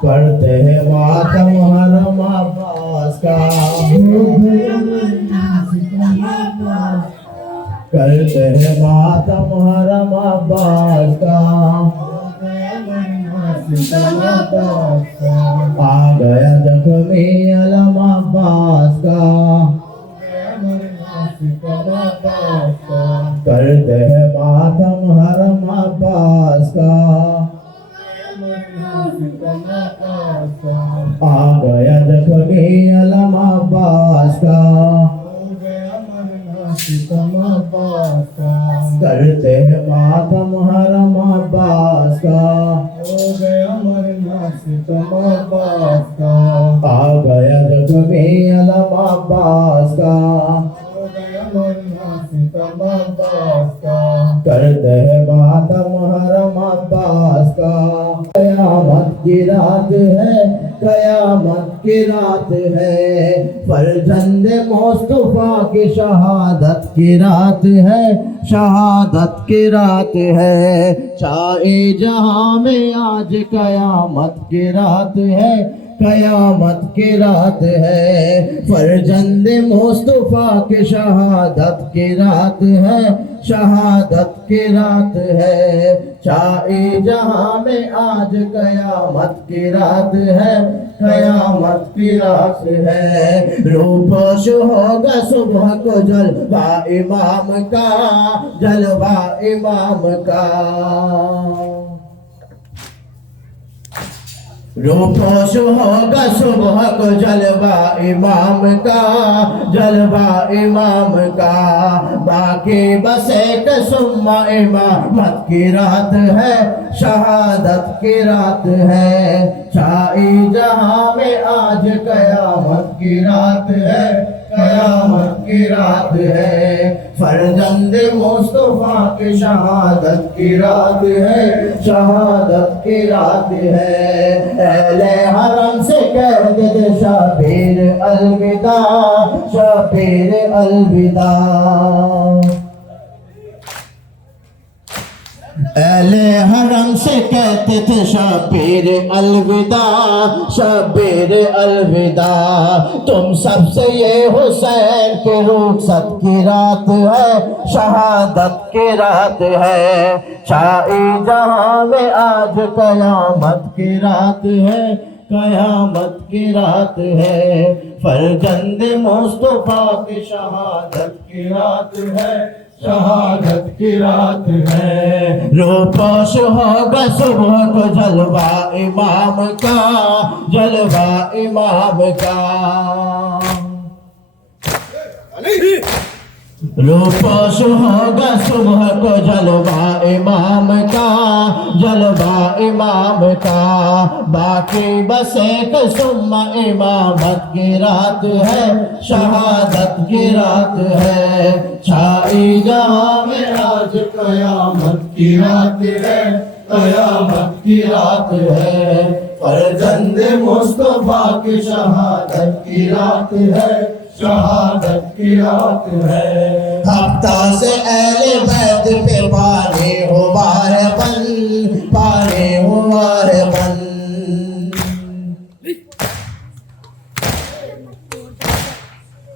करते हैं मातम हरम अब्बास का, करते हैं मातम हरम अब्बास का। आ गया जख्मी अलम अब्बास का, करते हैं मातम हरम अब्बास का। आ गया जख्मी अलम अब्बास का, करते हैं मातम हरम अब्बास का। आ गया जख्मी अलम अब्बास का, करते हैं मातम हरम अब्बास का। कयामत की रात है, कयामत की रात है, फरजंद मुस्तफा की शहादत की रात है, शहादत की रात है। शाए जहां में आज कयामत की रात है, कयामत की रात है, फरजंद मुस्तफा की शहादत की रात है, शहादत की रात है। शाही जहां में आज कयामत की रात है, कयामत की रात है। रूपोश होगा सुबह को जलवा इमाम का, जलवा इमाम का। रूपोश होगा सुबह को जलवा इमाम का, जलवा इमाम का। बाकी बस एक सुम्मा इमामत की रात है, शहादत की रात है। शाही जहां में आज कयामत की रात है, कयामत की रात है। फरजंद मुस्तफा की शहादत की रात है, शहादत की रात है। अहले हरम से कहते थे शबीर अलविदा, शबीर अलविदा। अहले हरम से कहते थे शबीर अलविदा, शबीर अलविदा। तुम सबसे ये हुसैन की रुखसत की रात है, शहादत की रात है। शाही जहां में आज कयामत की रात है, कयामत की रात है। फरजंद मुस्तफा की शहादत की रात है, शहादत की रात है। रूपोश होगा सुबह को जलवा इमाम का, जलवा इमाम का। रूपोश होगा सुबह को जलवा इमाम का, जलवा इमाम का। बाकी बस एक सुम्मा इमामत की रात है, शहादत की रात है। शाही जहां में आज कयामत की रात है, कयामत की रात है। फरजंद मुस्तफा की शहादत की रात है, शहादत की रात है। हफ्ता से अहले बैत पे पानी हुआ है बन, पानी हुआ है बन।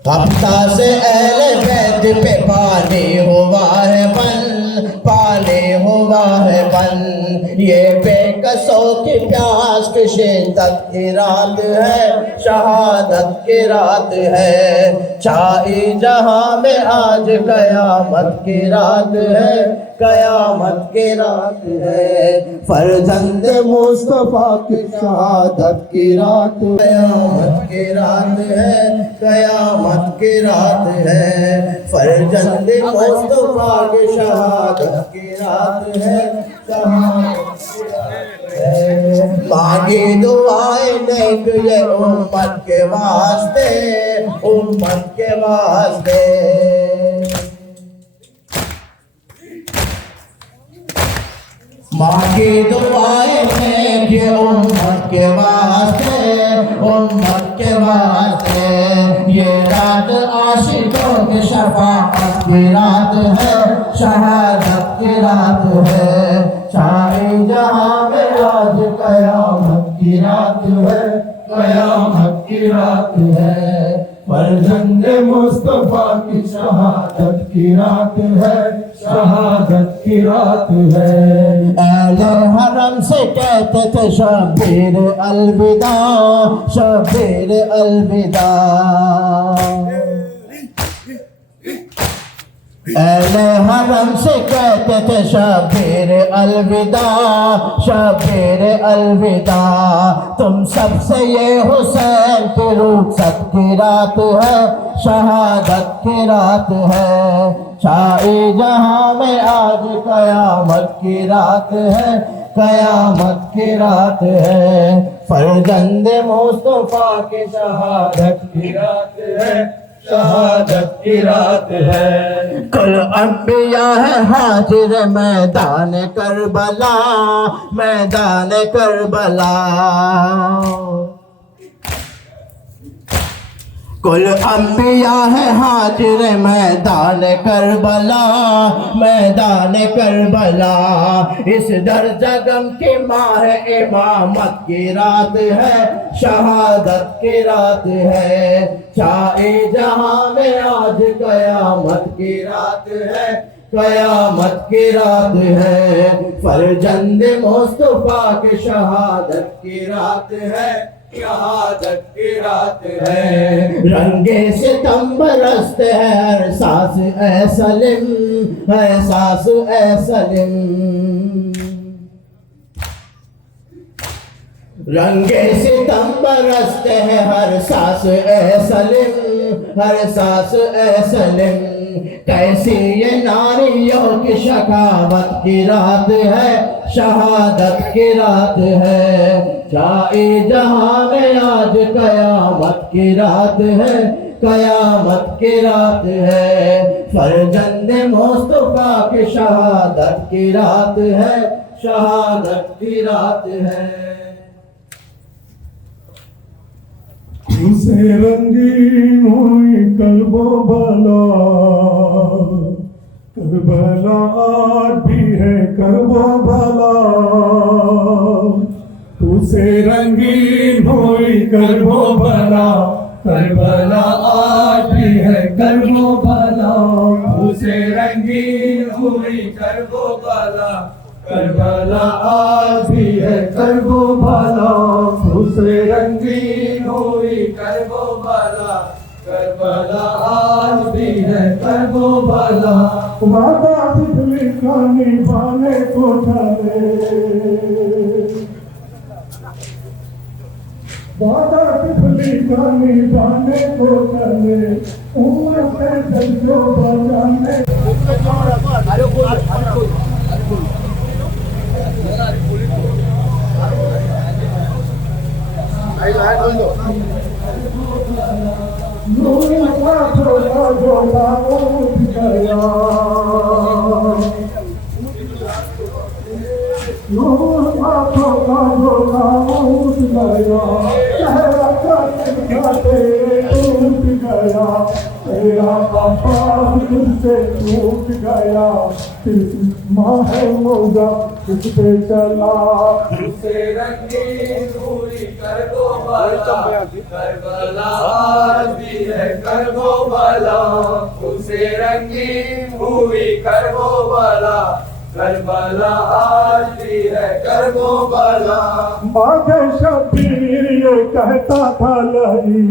हफ्ता से अहले बैत पे पानी हुआ है बन, पानी हुआ है बन। ये बेकसों की प्यास की शिद्दत की रात है, शहादत की रात है। शाही जहां में आज कयामत की रात है, कयामत की रात है। फरजंद मुस्तफा की शहादत की रात, कयामत की रात है, कयामत की रात है। फरजंद मुस्तफा की शहादत की रात है, शहादत की रात है। मांगी दुआएं नेक ये उम्मत के वास्ते, उम्मत के वास्ते। मांगी दुआएं नेक ये उम्मत के वास्ते, उम्मत के वास्ते। ये रात आशिकों की शफाअत की रात है, शहादत की रात है। शाही जहां में आज कयामत की रात है, कयामत की रात है। फरजंद मुस्तफा की शहादत की रात है, शहादत की रात है। अहले हरम से कहते थे शबीर अलविदा, शबीर अलविदा। अहले हरम से कहते थे शबीर अलविदा, शबीर अलविदा। तुम सबसे ये हुसैन की रुखसत की रात है, शहादत की रात है। शाही जहां में आज कयामत की रात है, कयामत की रात है। फरजंद मुस्तफा की शहादत की रात है, शहादत की रात है। कुल अंबिया है हाजिर मैदान करबला, मैदान करबला। कुल अंबिया है हाजिर मैदान करबला, मैदान करबला। इस दर्जा गम की माँ है, इमामत की रात है, शहादत की रात है। चाहे जहां में आज कयामत की रात है, कयामत की रात है। फरजंद मुस्तफा के शहादत की रात है, शहादत की रात है। रंगे सितम बरस्त है हर सांस ए सलिम, है सांस ए सलिम। रंगे सितम बरसते हैं हर सांस ए सलिम, हर सांस ए सलिम। कैसी ये नारियों की शखावत की रात है, शहादत की रात है। चाहे जहां में आज कयामत की रात है, कयामत की रात है। फरजंद मुस्तफा की शहादत की रात है, शहादत की रात है। उसे रंगीन हुई कल्बो भला, करबला आज भी है करबो भला। उसे रंगीन हुई करबो भला, करबला आज भी है करबो भला। उसे रंगीन हुई करबो भला, करबला आज भी है करबो भला। उसे रंगीन हुई करबो भला, करबला आज भी है करबो भला। वादा बिजली का निभाने को चले, वादा बिजली का निभाने को चले। उम्र पे जल्दो बजाने नूर का झोला झोला उठ गया, नूर का झोला झोला उठ गया। चेहरा खाते टूट गया, तेरा पापा तुझसे टूट गया। माँ है मौजा किस पे चला। उसे रंगीन हुई करबो भला, करबला आज भी है करबो भला। उसे रंगीन हुई करबो भला, करबला आज भी है करबो भला। बागे शबीर ये कहता था लही,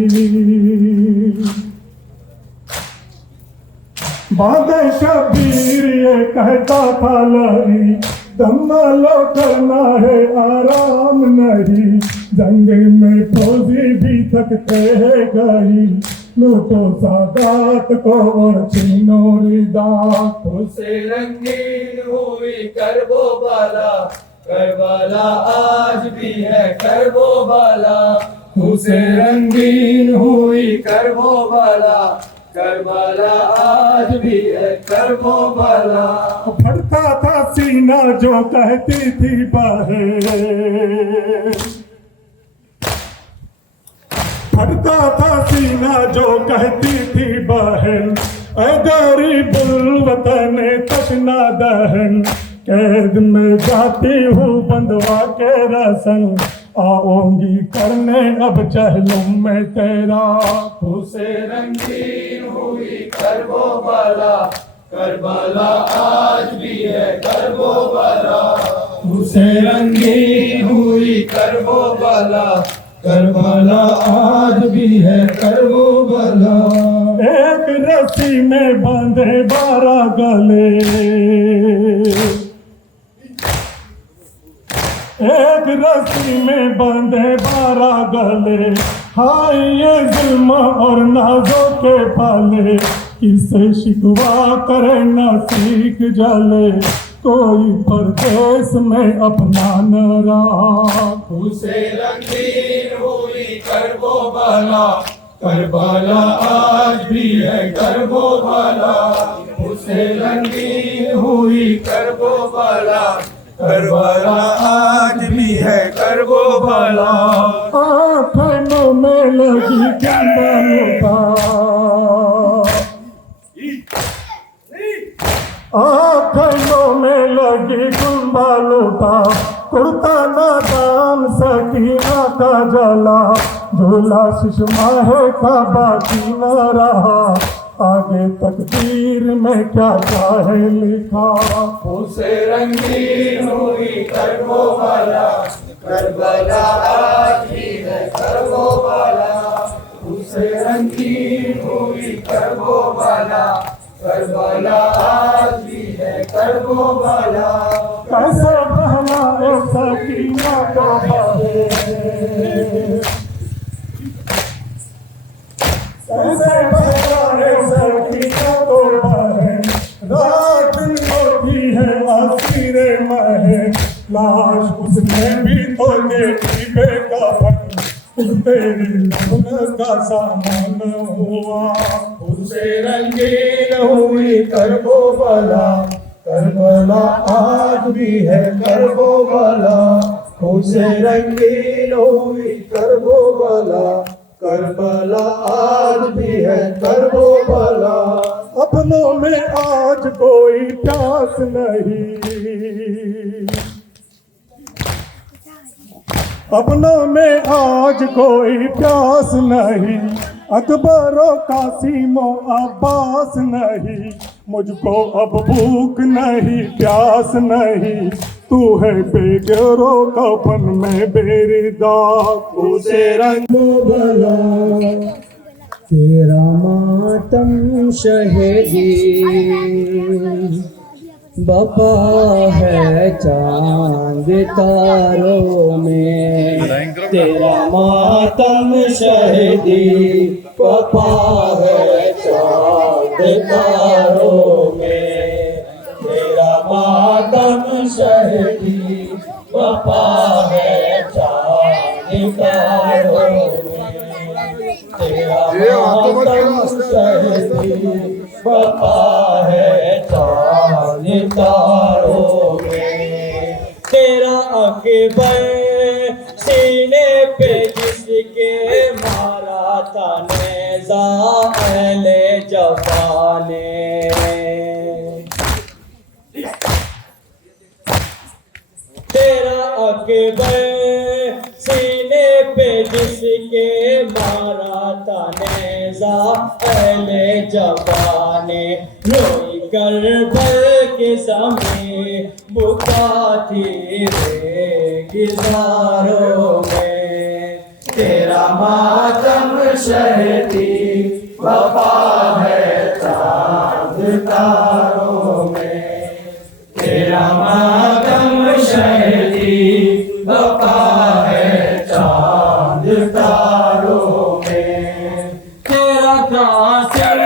बागे शबीर ये कहता था लही। दम्मा लो करना है आराम नहीं, जंग में फौजी भी थकते हैं गई। लूटो सादात को और छीनो रिदा। उसे रंगीन हुई करबो भला, करबला आज भी है करबो भला। उसे रंगीन हुई करबो भला, करबला आज भी है करबो भला। फटता था सीना जो कहती थी बहन, फटता था सीना जो कहती थी बहन। गरीबुल वतन तशना दहन, कैद में जाती हूँ बंधवा के रसन। आऊंगी करने अब चहलुम में तेरा। उसे रंगीन हुई करबो भला, करबला आज भी है करबो भला। उसे रंगीन हुई करबो भला, करबला आज भी है करबो भला। एक रस्सी में बांधे 12 गले, एक रस्सी में बांधे 12 गले। हाय ये जुल्म और नाजों के पाले, किसे शिकवा करे ना सीख जले। कोई परदेश में अपना न रहा। उसे रंगीन हुई करबो भला, करबला आज भी है करबो भला। उसे रंगीन हुई करबो भला, करबला आज भी है करबो भला। आँखों में लगी कंबलता, आँखों में लगी कुंबलता, कुर्ता नादान सकीना का जला, झूला सुषमा है का बाकी न रहा, आगे तकदीर में क्या चाहे लिखा। उसे रंगीन हुई करबो भला, करबला आज भी है करबो भला। उसे रंगीन हुई करबो भला, करबला आज भी है करबो भला। कैसे बहना ए सकीना का बहे, कैसे बहना ए सकीना तो बहे, रात होती है आसिरे महे, लाश उसने भी तो देखी बेकफन, तेरी नफरत का सामान हुआ। उसे रंगीन हुई करबो भला, करबला आज भी है करबो भला। उसे रंगीन हुई करबो भला, करबला आज भी है करबो भला। अपनों में आज कोई प्यास नहीं, अपनों में आज कोई प्यास नहीं, अकबरो कासिमो अब्बास नहीं, मुझको अब भूख नहीं प्यास नहीं, तू है बेगरो कफन में बेरिदाग। उसे रंगो भला, तेरा मातम शहीदी, बपा है चांद तारों में, तेरा मातम शहीदी, बपा है चांद तारों में, तेरा मातम शहीदी, बपा है चांद तारों में, तेरा मातम शहीदी, बपा है चांद तारों में। तेरा अकबर सीने पे जिसके मारा था नेज़ा अहले जफा ने, तेरा अकबर सीने पे जिसके मारा था नेज़ा अहले जफा ने, रोई करबल के समय बुकाती रेगिज़ारों में, तेरा मातम शहीदी, वफा है चांद तारों में, तेरा मातम शहीदी, वफा है चांद तारों में। तेरा कासिर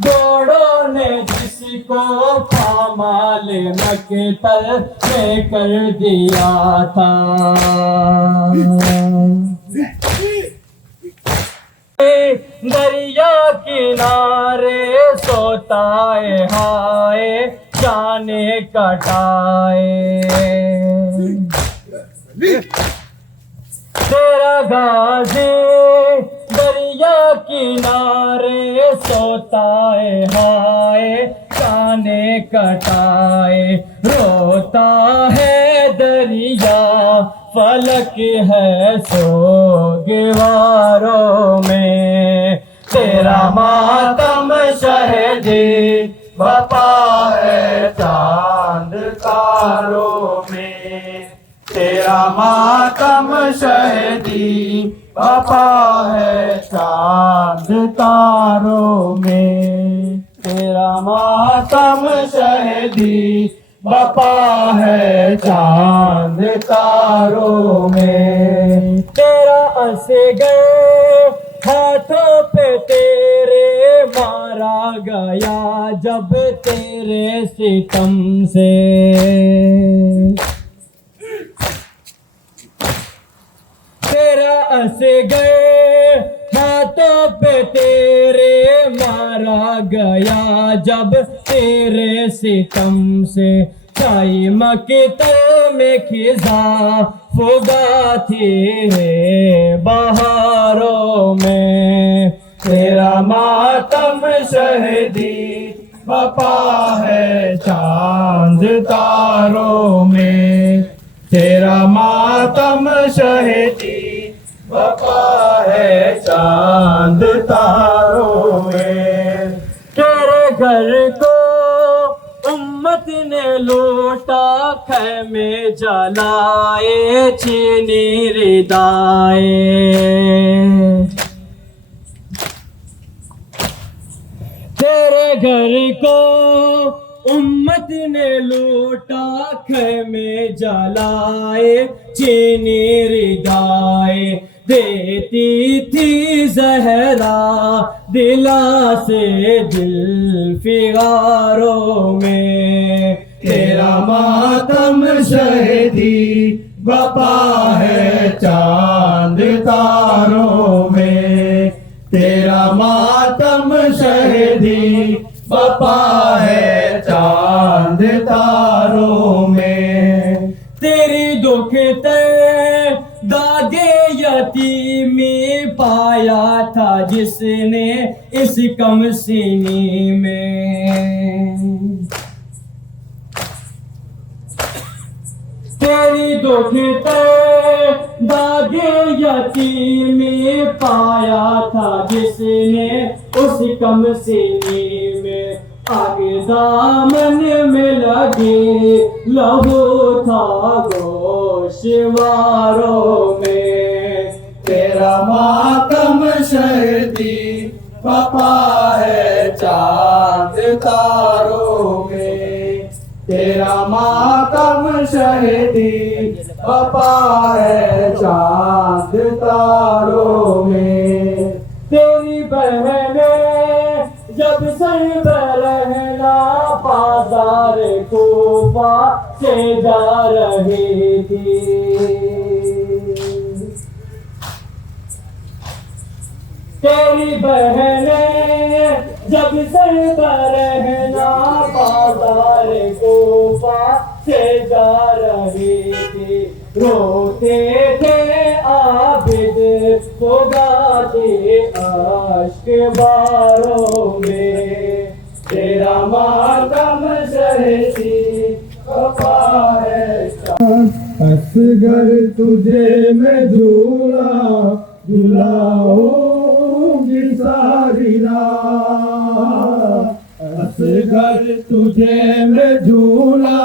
जोड़ों ने जिसको पामाल मकतल में कर दिया था, दरिया किनारे सोता है हाय जाने कटाए, तेरा गाजी दरिया किनारे सोता है हाय काने कटाए, रोता है दरिया फलक है सोगवारों में, तेरा मातम शहीदी, वफा है चांद तारों में, तेरा मातम शहीदी, वफा है चांद तारों में, तेरा मातम शहीदी, वफा है चांद तारों में। तेरा असगर हाथों पे तेरे मारा गया जब तेरे सितम से, तेरा असगर हाथों पे तेरे मारा गया जब तेरे सितम से, शाही मकतर में खिजा फुगाती है बहारों में। तेरा मातम शहीदी बपा है चांद तारों में। तेरा मातम शहीदी बपा है चांद तारों में। तेरे घर को उम्मत ने लूटा, खैमे जलाए चीनी रिदाए। तेरे घर को उम्मत ने लूटा, खैमे जलाए चीनी रिदाए। देती थी जहरा दिला से दिल फिगारों में। तेरा मातम शहीदी बपा है चांद तारों में। तेरा मातम शहीदी बपा है चांद तारों में। तेरी दुख ते दागे यतीमी पाया था जिसने इस कम सीनी में। तेरी दुख ते दागे यतीमी पाया था जिसने उस कम सीनी में। आगे दामन में लगे लहू था गोशवारों में। तेरा मातम शहीदी बपा है चांद तारों में। तेरा मातम शहीदी बपा है चांद तारों में। तेरी बहने जब सर रहना बाजार कूफा से जा रही थी। तेरी बहने जब सर रहना बाजार कूफा से जा रही थी। रोते थे आबिद गाते आश्क बारों में। तेरा मातम शहीदी बपा है। असगर तुझे मैं झूला झुलाऊंगी सारी रात। असगर तुझे मैं झूला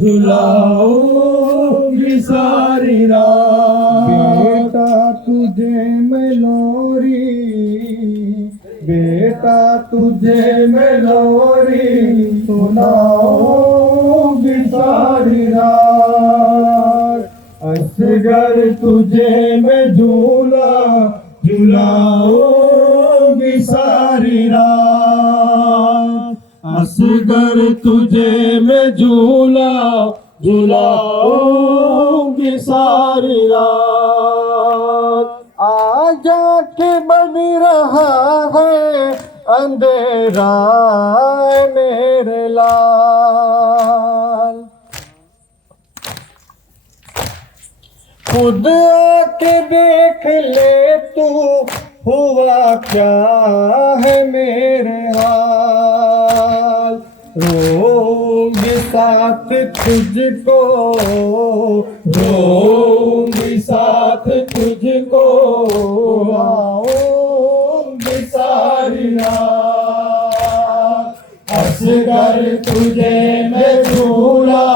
झुलाऊंगी सारी रात। बेटा तुझे मैं लोरी, बेटा तुझे मैं लोरी सुनाऊंगी सारी रात। असगर तुझे मैं झूला झुलाऊंगी सारी रात। असगर तुझे मैं झूला झुलाऊंगी सारी रात। आजा के बन रहा है अंधेरा मेरे लाल। खुद आके देख ले तू हुआ क्या है मेरे हाल। रोऊंगी साथ तुझको, रोऊंगी साथ तुझको, आऊंगी सारी रात। असगर तुझे मैं झूला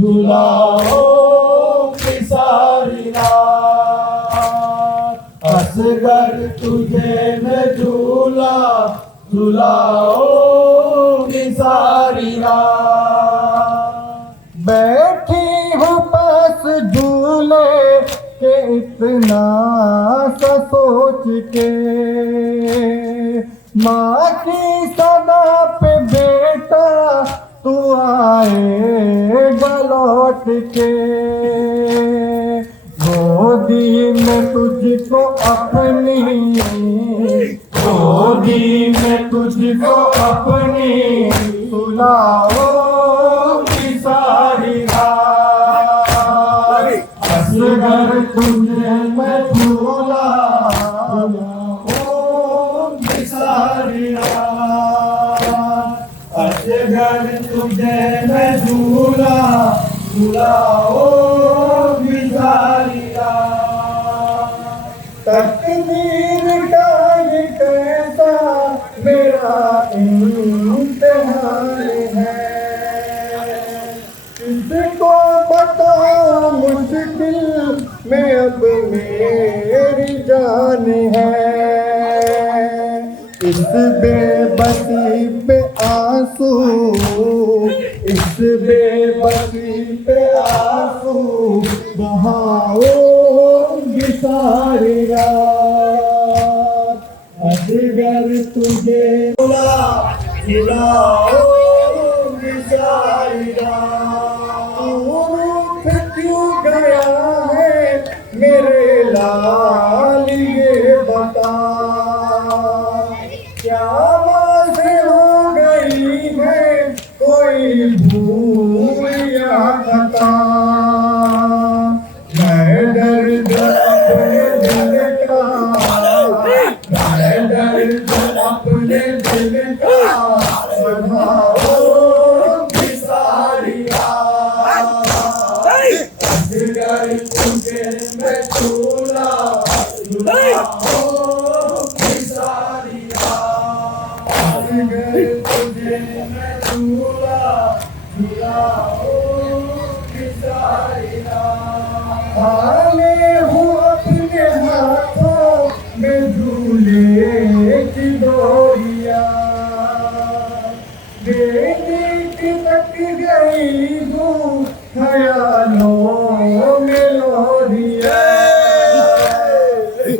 झुलाऊंगी सारी रात। असगर तुझे मैं झूला झुलाऊंगी सारी रात। बैठी हूँ पास झूले के इतना सा सोच के। माँ की सदा पे बेटा तू आएगा लौट के। गोदी में तुझको अपनी, गोदी में तुझको अपनी सुलाऊंगी सारी सारिया असगर तुझे मैं झूला झूलाओ बिसारिया तकदीर का ये कैसा मेरा इम्तिहान है इसको बताओ मुश्किल में अब मेरी जान है इस बेबसी पे आंसू इस बेबसी पे आंसू बहाओगी सारी रात अगर तुझे बुलाओगी सारी रात रूठ क्यों गया है मेरे लाल ये बता क्या बात हो गई है कोई भूल या खता मैं दर्द अपने दिल का मैं दर्द अपने दिल का बढ़ाओगी सारी रात अगर तुझे मैं झूला झूलाओगी सारी रात अगर तुझे मैं झूला झूलाओगी सारी रात हाले हूँ अपने हाथों में झूले की डोरिया देख तक गई हूँ ख्यालों में लोरिया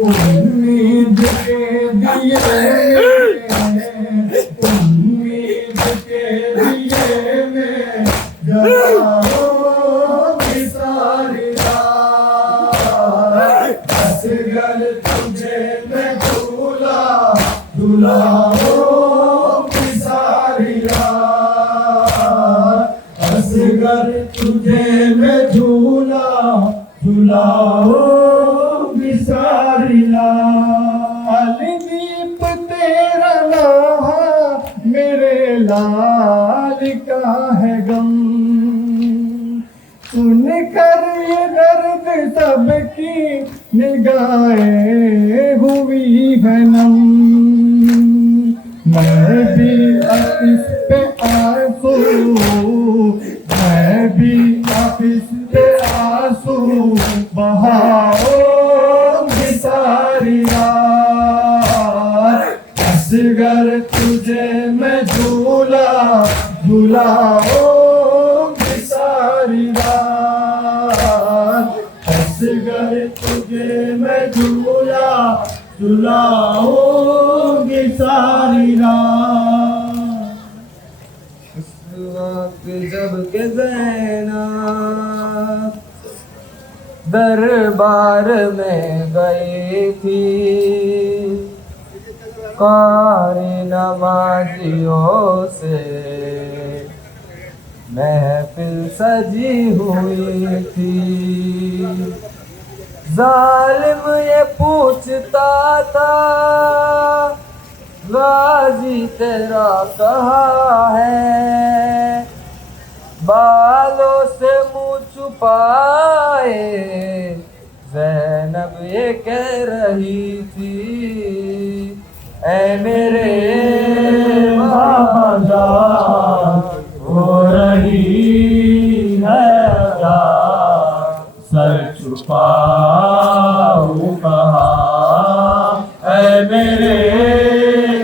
उम्मीद के दिए उम्मीद के दिए में जलाओगी सारी रात असगर तुझे मैं झूला झूलाओगी सारी रात असगर तुझे मैं झूला झूलाओगी सारी रात दीप तेरा लाहा मेरे लाल का है गम सुन कर ये दर्द सबकी निगाहें हुई है नम मैं भी आफिस पे आंसू मैं भी आफिस पे आंसू बहाओगी सारी रात असगर तुझे मैं झूला झूलाओगी सारी रात असगर तुझे मैं झूला झूलाओगी सारी रात उस वक्त जब के ज़ैनब दरबार में गई थी कारी नमाजियों से महफिल सजी हुई थी जालिम ये पूछता था गाजी तेरा कहाँ है बालों से मुँह छुपाए ज़ैनब ये कह रही थी ऐ मेरे बाबा जान हो रही है अदा सर छुपाऊं कहाँ ऐ मेरे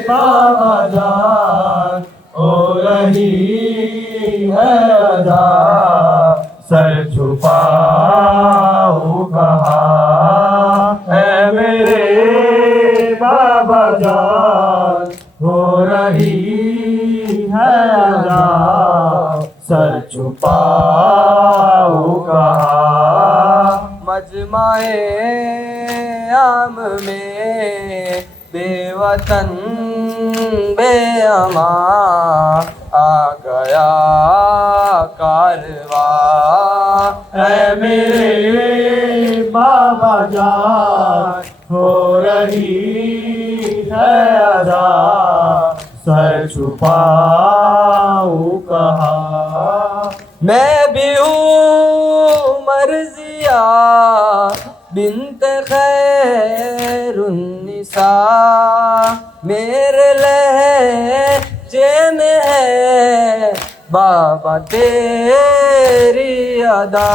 बाबा जान हो रही है अदा सर छुपाऊं कहाँ ऐ मेरे बाबा जान हो रही है अदा सर छुपाऊं कहाँ मजमाए आम में बेवतन बेअमा आ गया कारवा है मेरे बाबा जान हो रही है अदा, सर छुपाऊं कहाँ। मैं भी हूँ मर्जिया बिन्त खैरुन्निसा, मेरे लहजे में है बाबा तेरी अदा।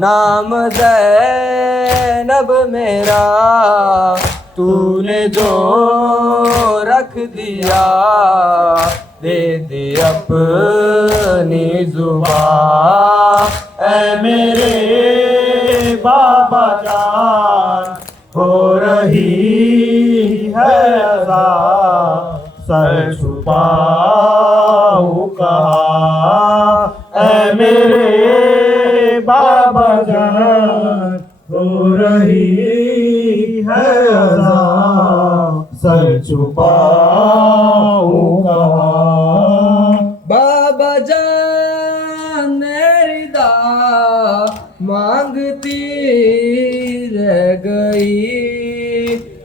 नाम ज़ैनब मेरा तूने जो रख दिया, दे दी अपनी जुबान। ऐ मेरे बाबा जान हो रही है अदा, सर छुपाऊं कहाँ। ऐ मेरे बाबा जान हो रही है अदा, सर छुपाऊं कहाँ। बाबा जान मेरी दा मांगती रह गई,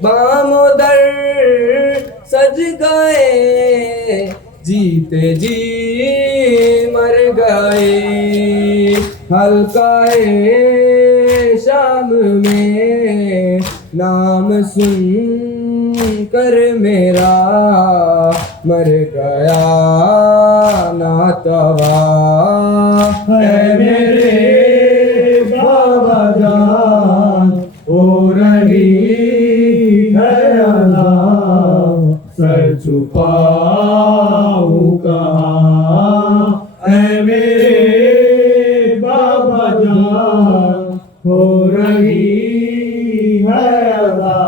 बामोदर सज गए, जीते जी मर गए। हल्काए शाम में नाम सुन कर मेरा मर गया नातवा। है मेरे बाबा जान हो रही है अदा, सर छुपाऊं कहाँ। है मेरे बाबा जान हो रही है अदा,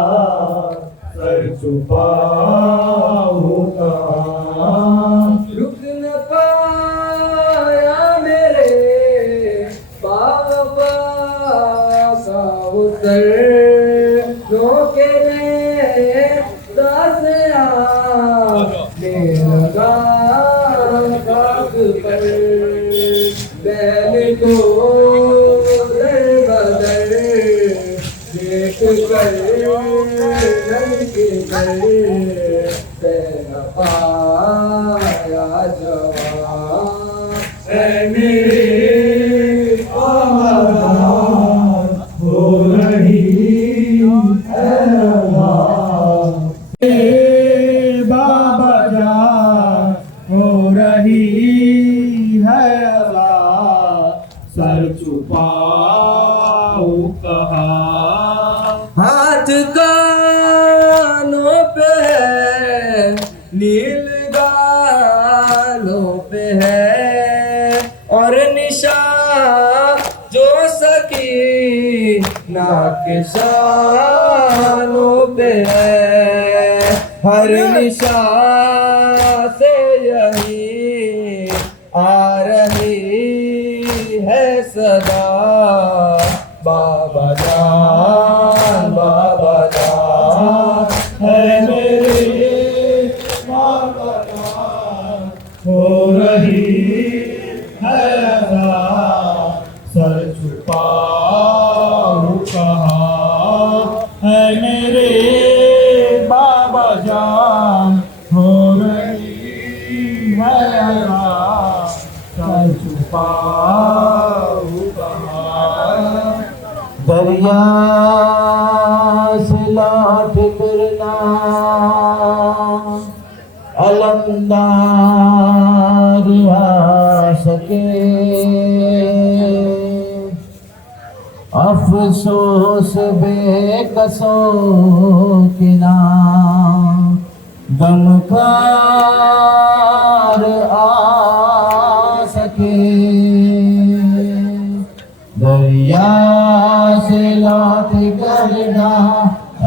सर छुपाऊं कहाँ। रुक न पाया मेरे बाबा का उतर, रोके ने दास लगा खाक पर। बैल को दर बदर देख कर रंग कर, पाया जवान। ऐ मेरे बाबा जान हो रही है अदा, बाबा जान हो रही है अदा, सर छुपाऊं कहाँ। हाथ कानों पे है, नील गालों पे है, और निशान जो सकी नाक शानों पे है। हर निशान से यही आ रही है सदा, बाबा जान बाबा जान। है मेरे बाबा जान हो रही है अदा, सर छुपाऊं कहाँ। है मेरे बाबा जान हो रही है अदा, सर छुपाऊं कहाँ। दरिया से लौट करना अलमदार आ सके, अफसोस बेकसों के नाम गमखार आ सके। दरिया से लौट करना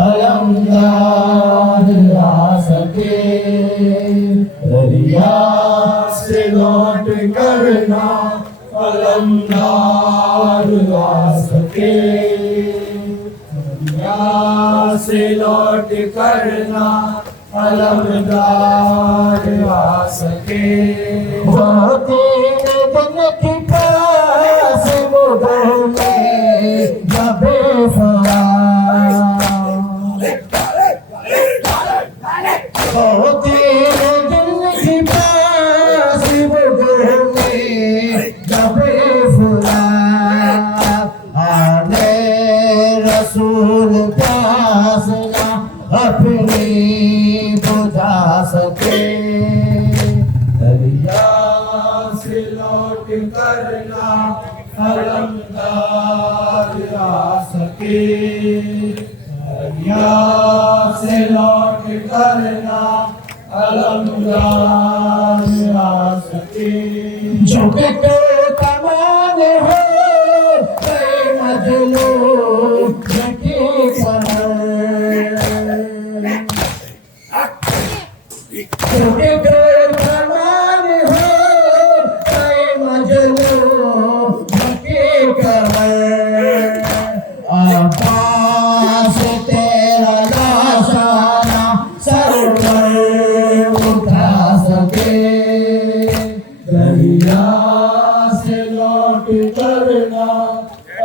अलमदार आ सके, दरिया से लौट करना अलमदार आ सके। दुनिया से लौट करना अलमदार आ सके। वो तीन दिन की प्यास बुझे जब बेसुरा वो तेरे दिल की प्यास बुझने जब फुरात आले रसूल प्यास ना अपनी बुझा सके दरिया से लौट करना अलमदार आ सके दरिया से लौट करना अलमदार आ सके झुक के कमान हो गए मजनू झुकी कमर झुक के कमान हो गए मजनू झुकी कमर आकाश तेरा लाशाना सर पर उठा सके दरिया से लौट करना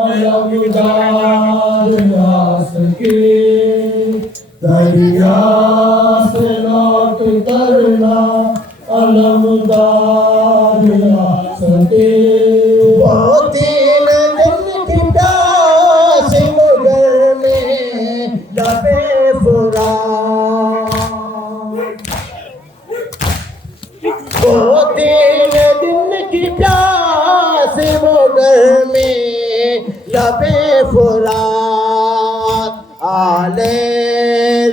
अलमदार आ सके दरिया से लौट करना अलमदार आ सके वो तीन दिन की प्यास मगर में लबे फुरा वो तीन दिन की प्यास मगर में लबे फुरात आले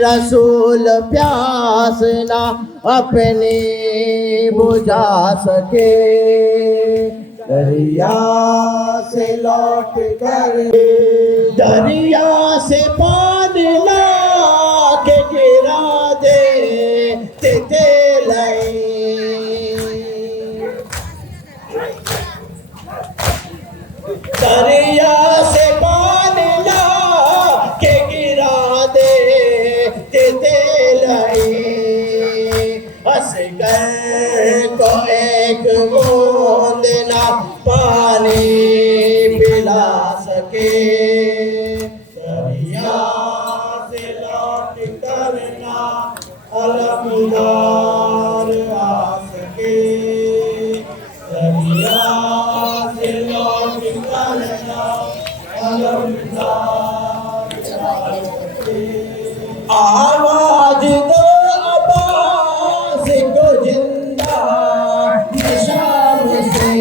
रसूल प्यास ना अपनी बुझा सके दरिया से लौट कर दरिया से पानी ला के गिरा दे ते लाई दरिया से पानी ला के गिरा दे ते लाई असगर को एक बूंद ना पानी पिला सके दरिया से लौट करना अलमदार आ सके दरिया से लौट करना अलमदार आ सके आवाज दो अब्बास को जिंदा निशान से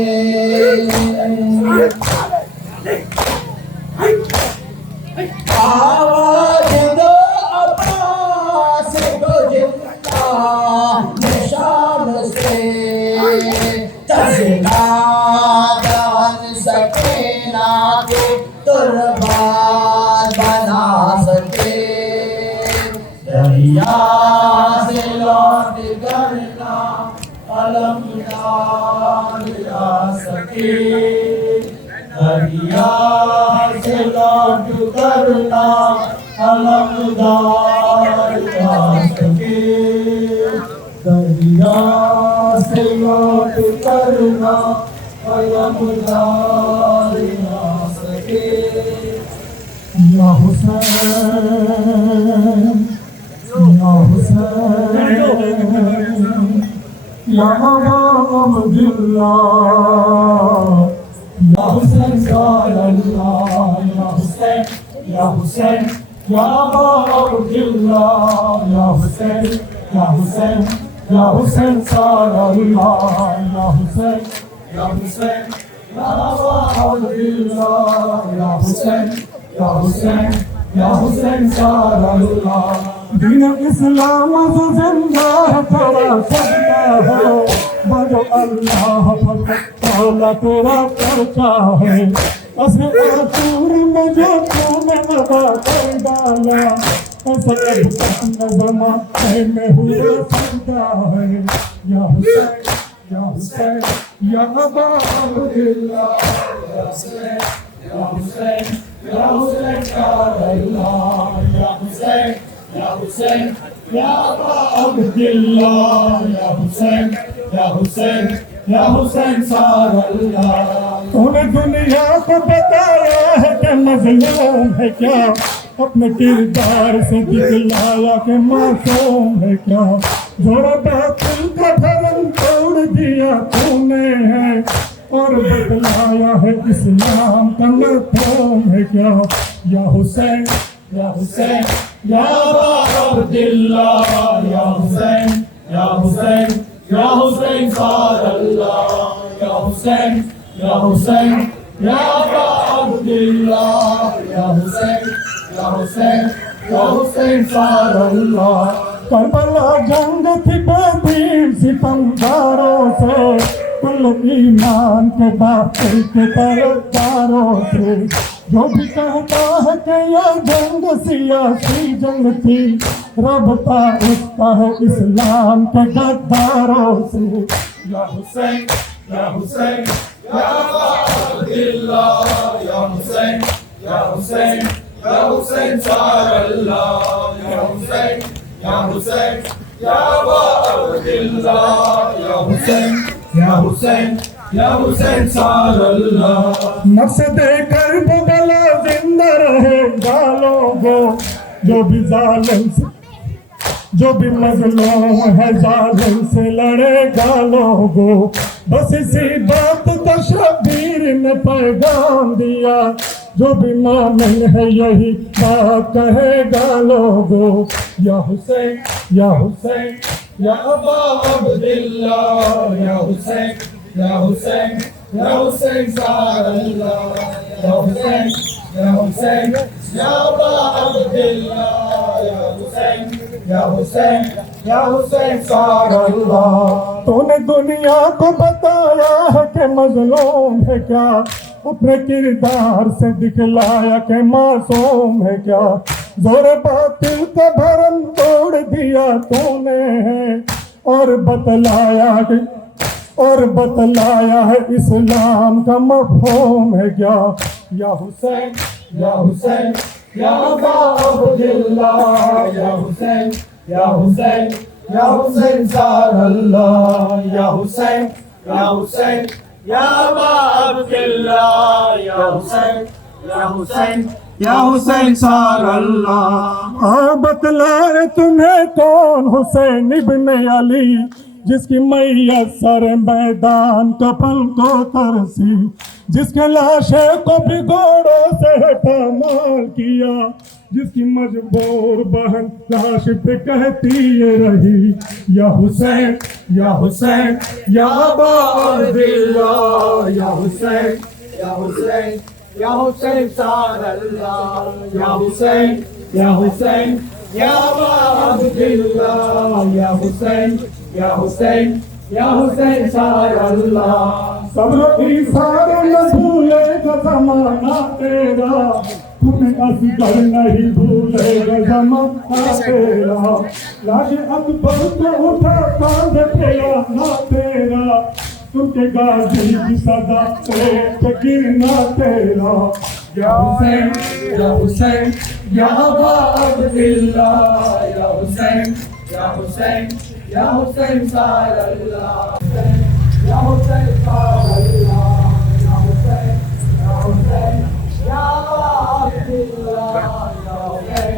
आवाज दो अब्बास को जिंदा निशान से तसला दान सकीना के कुर्बान बना सके दरिया से लौट करना अलमदार आ सके दरिया से लौट करना अलमदार आ सके दरिया से लौट करना अलमदार आ सके या हुसैन या हुसैन या अब्दुल्लाह या हुसैन सल्लल्लाह या हुसैन या हुसैन या अब्दुल्लाह या हुसैन या हुसैन या हुसैन सल्लल्लाह या हुसैन या हुसैन या अब्दुल्लाह या हुसैन या हुसैन या हुसैन सल्लल्लाह दीन इस्लाम जिंदा तेरा सजदा है बड़ो अल्लाह फकत तौला तेरा करता है असर और पूर में जो तूने वफा कर डाला ऐसा अब तक न ज़माने में हुआ सजदा है या हुसैन या हुसैन या अबा अब्दुल्लाह या हुसैन या हुसैन या हुसैन या अल्लाह या हुसैन या हुसैन या अबा अब्दुल्लाह या हुसैन या हुसैन या हुसैन सल्लल्लाह तूने दुनिया को बताया है कि मज़लूम है क्या अपने किरदार से दिखलाया कि मासूम है क्या, जोड़ा बातिल का भरम तोड़ दिया तूने है, और बदलाया है इस्लाम का मफहूम है क्या। या हुसैन या हुसैन या अबा अब्दिल्लाह, या हुसैन या हुसैन या हुसैन सारल्लाह, या हुसैन या हुसैन या अबा अब्दिल्लाह, या हुसैन या हुसैन या हुसैन सारल्लाह। करबला जंग थी बेदीन सितमगारों से, कुल ईमान के बातिल के तरफदारों से, जो भी कहता है कि यह जंग सियासी जंग थी, रबता उसका है इस्लाम के गद्दारों से। या हुसैन या हुसैन या अबा अब्दिल्लाह, या हुसैन या हुसैन या हुसैन सारल्लाह, या हुसैन या हुसैन या अबा अब्दिल्लाह, या हुसैन या हुसैन या हुसैन सारल्लाह। मकसद करबला जिंदा रहेगा लोगों, जो भी जालिम से, जो भी मजलूम है जालिम से लड़ेगा लोगों। बस इसी बात का शबीर ने पैगाम दिया, जो भी मोमिन है यही बात कहेगा लोगों। या हुसैन या हुसैन या अबा अब्दिल्लाह, या हुसैन या हुसैन या हुसैन सारल्लाह, या हुसैन या हुसैन या अबा अब्दिल्लाह, या हुसैन या हुसैन या हुसैन सारल्लाह। तूने दुनिया को बताया है कि मजलूम है क्या, अपने किरदार से दिखलाया कि मासूम है क्या, जोर बातिल का भरम तोड़ दिया तूने है, और बतलाया है इस्लाम का मफहूम है क्या। या हुसैन या हुसैन या अबा अब्दिल्लाह, या हुसैन या हुसैन या हुसैन सारल्लाह, या हुसैन या हुसैन या अबा अब्दिल्लाह, या हुसैन या हुसैन या हुसैन सारल्लाह। हाँ बतलाए तुम्हें कौन हुसैन इब्ने अली, जिसकी मैयत सर मैदान कफन को तरसी, जिसके लाशे को भी घोड़ों से पामाल किया, जिसकी मजबूर बहन लाश पे कहती ये रही, या हुसैन या हुसैन या अबा अब्दिल्लाह, या हुसैन या हुसैन या हुसैन सारल्लाह, या हुसैन या हुसैन या अबा अब्दिल्लाह, या हुसैन या हुसैन या हुसैन सारल्लाह। सब्र ईसार न भूलेगा ज़माना तेरा, तुम्हें असगर नहीं भूलेगा ज़माना तेरा, लाशे अकबर को उठा कांधे पे लाना तेरा, तुमके गाजी की सदा पे गिरना तेरा। या हुसैन या हुसैन या अबा अब्दिल्लाह, या हुसैन या हुसैन या हुसैन सारल्लाह, या हुसैन सारल्लाह, या हुसैन या हुसैन या अबा अब्दिल्लाह, या हुसैन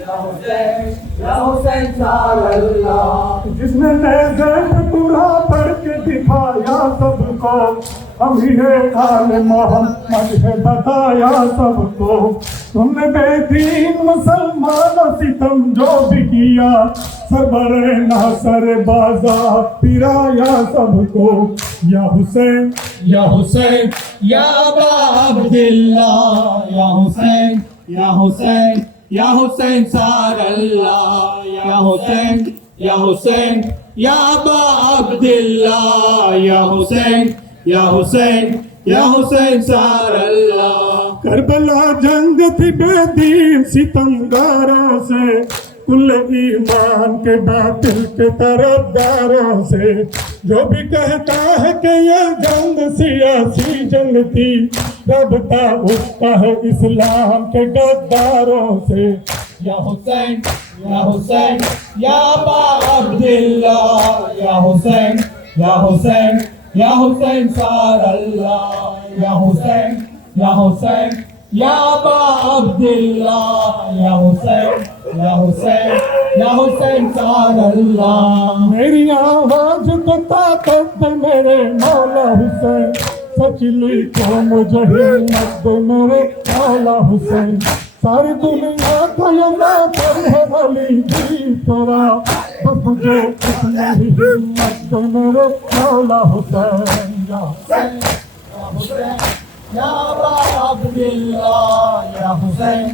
या हुसैन या हुसैन सारल्लाह। जिसने नज़र पूरा पढ़ के दिखाया सबको, हम ही आले मोहम्मद है बताया सबको, तुमने बेदीन मुसलमान सितम जो भी किया, सरबरे नासर बाजा पिराया सबको। या हुसैन या हुसैन या अबा अब्दिल्लाह, या हुसैन या हुसैन या हुसैन सारल्लाह, या हुसैन या हुसैन या अबा अब्दिल्लाह, या हुसैन या हुसैन या हुसैन सारल्लाह। करबला जंग थी बेदीन सितमगारों से, कुल ईमान के बातिल के तरफदारों से, जो भी कहता है कि यह जंग सियासी जंग थी, रबता उसका है इस्लाम के गद्दारों से। या हुसैन या हुसैन या अबा अब्दिल्लाह, या हुसैन या हुसैन या हुसैन सारल्लाह, या हुसैन या हुसैन या अबा अब्दुल्लाह या हुसैन या हुसैन या हुसैन सारल्लाह। मेरी आवाज को ताकत दे मेरे मौला हुसैन, सच लिखो मुझे हिम्मत दे मेरे मौला हुसैन। सारी दुनिया का ये नौकर है अली भी तेरा, बस मुझे इतनी ही हिम्मत दे मेरे मौला हुसैन। या हुसैन या हुसैन या अबा अब्दुल्लाह या हुसैन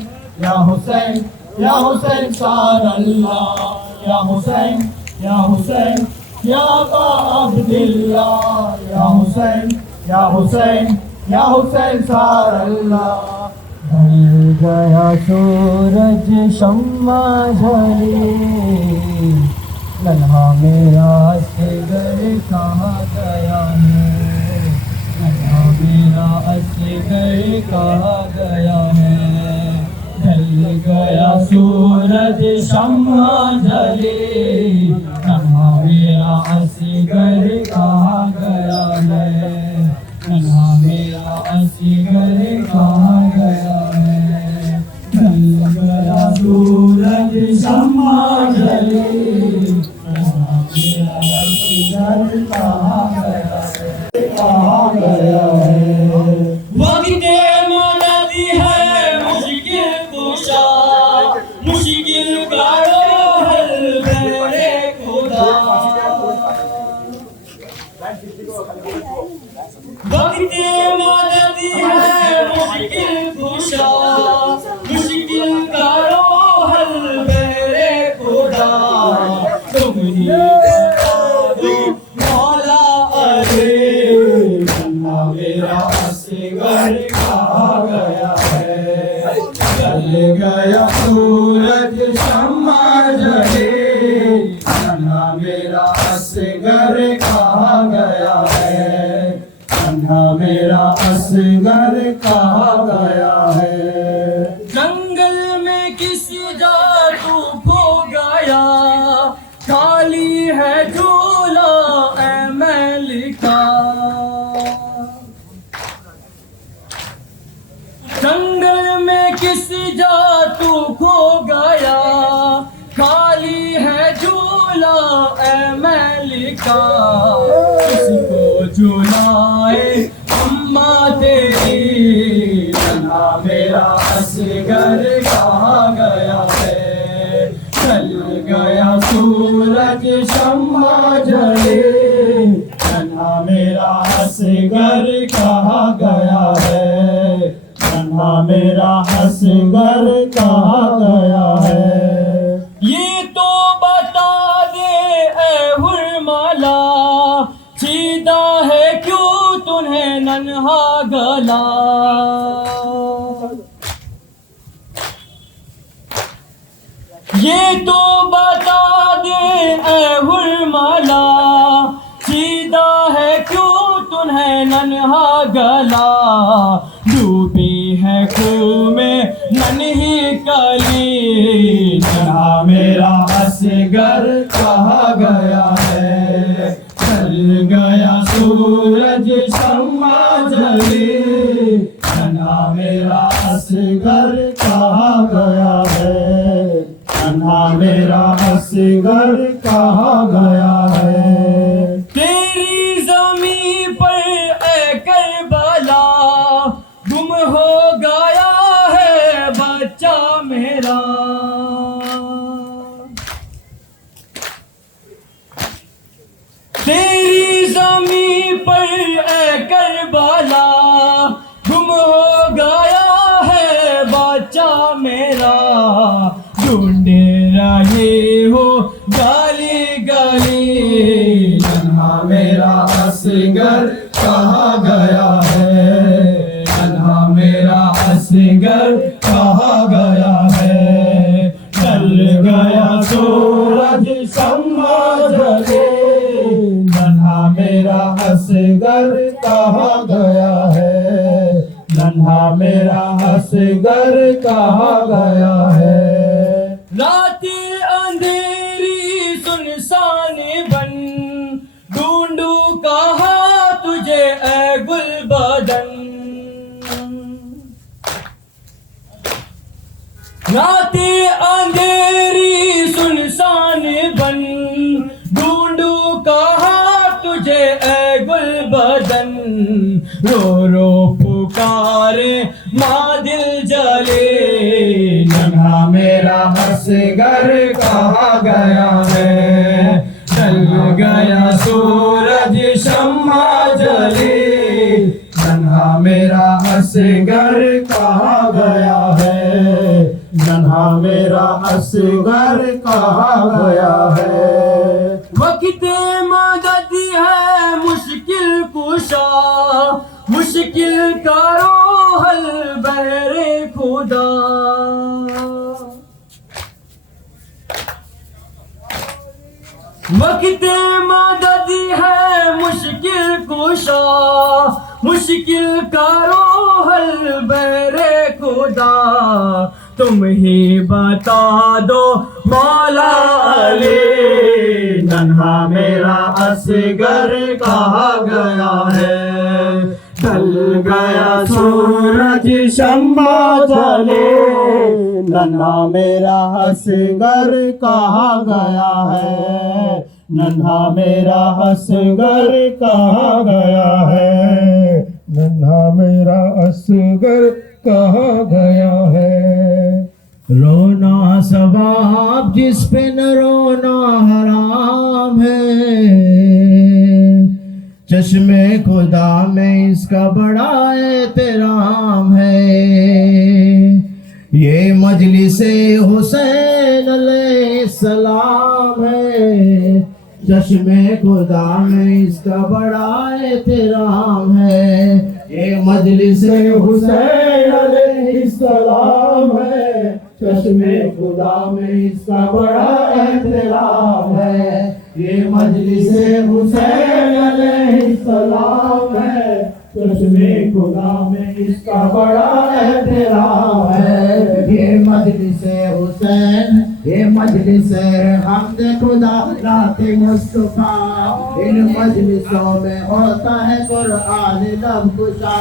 या हुसैन या हुसैन सारल्लाह। या हुसैन या हुसैन या अबा अब्दुल्लाह या हुसैन या हुसैन या हुसैन सारल्लाह। ढल गया सूरज शम्मा जली, नन्हा मेरा असगर कहाँ गया है, नन्हा मेरा असगर कहाँ गया है। ढल गया सूरज शम्मा जली, नन्हा मेरा असगर कहाँ गया है, नन्हा मेरा असगर कहाँ गया है। ढल गया सूरज शम्मा जली, नन्हा मेरा असगर कहाँ गया है, कहाँ गया है। वक्त मदद है मुश्किल कुशा, मुश्किल गाड़ो हल मेरे खुदा। वक्त मदद है मुश्किल कुशा, मुश्किल गाड़ो हल मेरे खुदा। तुम ही बता दो मौला अली, नन्हा मेरा असगर कहाँ गया है। जल गया सूरज शम्मा जली, नन्हा मेरा असगर कहाँ गया है, नन्हा मेरा असगर कहाँ गया है। जंगल में किसी जादू खो गया, खाली है झूला ऐ मलिका। जंगल में किसी जादू खो गया, खाली है झूला ऐ मलिका। किसको झुलाए अम्मा तेरी, नन्हा मेरा असगर कहाँ गया है। चल गया सूरज शम्मा जली, नन्हा मेरा असगर कहाँ गया है, नन्हा मेरा असगर कहाँ गया है। ये तो बता दे ऐ हुरमाला, सीधा है क्यों तुम्हें नन्हा गला। ये तो बता दे ऐ हुरमाला, सीधा है क्यों तुम्हें नन्हा गला। डूबी है खूह में नन्ही कली, नन्हा मेरा असगर कहाँ गया है। चल गया सूरज शम्मा जली, नन्हा मेरा असगर कहाँ गया है, नन्हा मेरा असगर कहाँ गया है। तेरी ज़मीं पर ऐ करबला, गुम हो गया है बच्चा मेरा। तेरी ज़मीं पर ऐ करबला, गुम हो गया है बच्चा मेरा। ढूंढे रहे हो गली गली, नन्हा मेरा असगर कहाँ गया है, नन्हा मेरा असगर कहाँ गया है। चल गया सूरज शम्मा जली, नन्हा मेरा असगर कहाँ गया है, नन्हा मेरा असगर कहाँ गया है। रात अंधेरी सुनसान बन, ढूंढू कहाँ तुझे ऐ गुलबदन। ए गुल बदन, रो रो पुकारे माँ दिल जले। नन्हा मेरा असगर कहाँ गया है, ढल गया सूरज शम्मा जले। नन्हा मेरा असगर कहाँ गया है, नन्हा मेरा असगर कहाँ गया है। वक्त मदद है मुश्किल कुशा, मुश्किल करो हल बहरे खुदा। वक्त मदद है मुश्किल कुशा, मुश्किल करो हल बहरे खुदा। तुम ही बता दो मौला अली, नन्हा मेरा असगर कहाँ गया है, ढल गया सूरज शम्मा जले। नन्हा मेरा असगर कहाँ गया है, नन्हा मेरा असगर कहाँ गया है, नन्हा मेरा असगर कहाँ गया है। रोना सवाब जिस पे न रोना हराम है, चश्मे खुदा में इसका बड़ा एहतराम है। ये मजलिसे हुसैन अलैहिस्सलाम है, चश्मे खुदा में इसका बड़ा एहतराम है। ये मजलिसे हुसैन अलैहिस्सलाम है, चश्मे खुदा में इसका बड़ा एहतराम है। ये मजलिसे हुसैन अलैहिस्सलाम है, चश्मे खुदा में इसका बड़ा एहतराम है। ये मजलिसे हुसैन, ये मजलिसे हमदे खुदा राते मुस्तफा, इन मजलिसों में होता है कुरान लब कुशा।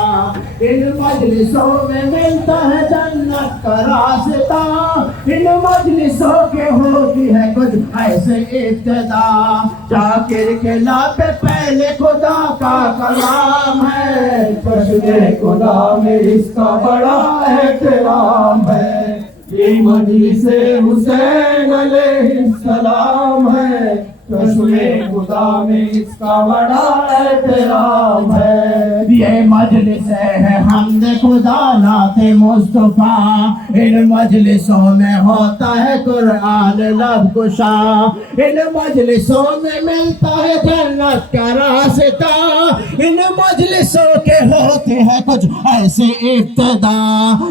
इन मजलिसों में मिलता है जन्नत का रास्ता, इन मजलिसों के होती है कुछ ऐसे इब्तिदा। जाकिर के लापे पहले खुदा का कलाम है, चश्मे खुदा में इसका बड़ा एहतराम है। ये मजलिसे हुसैन अलैहिस्सलाम है, चश्मे खुदा में इसका बड़ा एहतराम है। ये मजलिस है हमदे खुदा नाते मुस्तफा, इन मजलिसों में होता है कुरान लब कुशा। इन मजलिसों में मिलता है जन्नत का रास्ता, इन मजलिसों के होते हैं कुछ ऐसे इब्तिदा।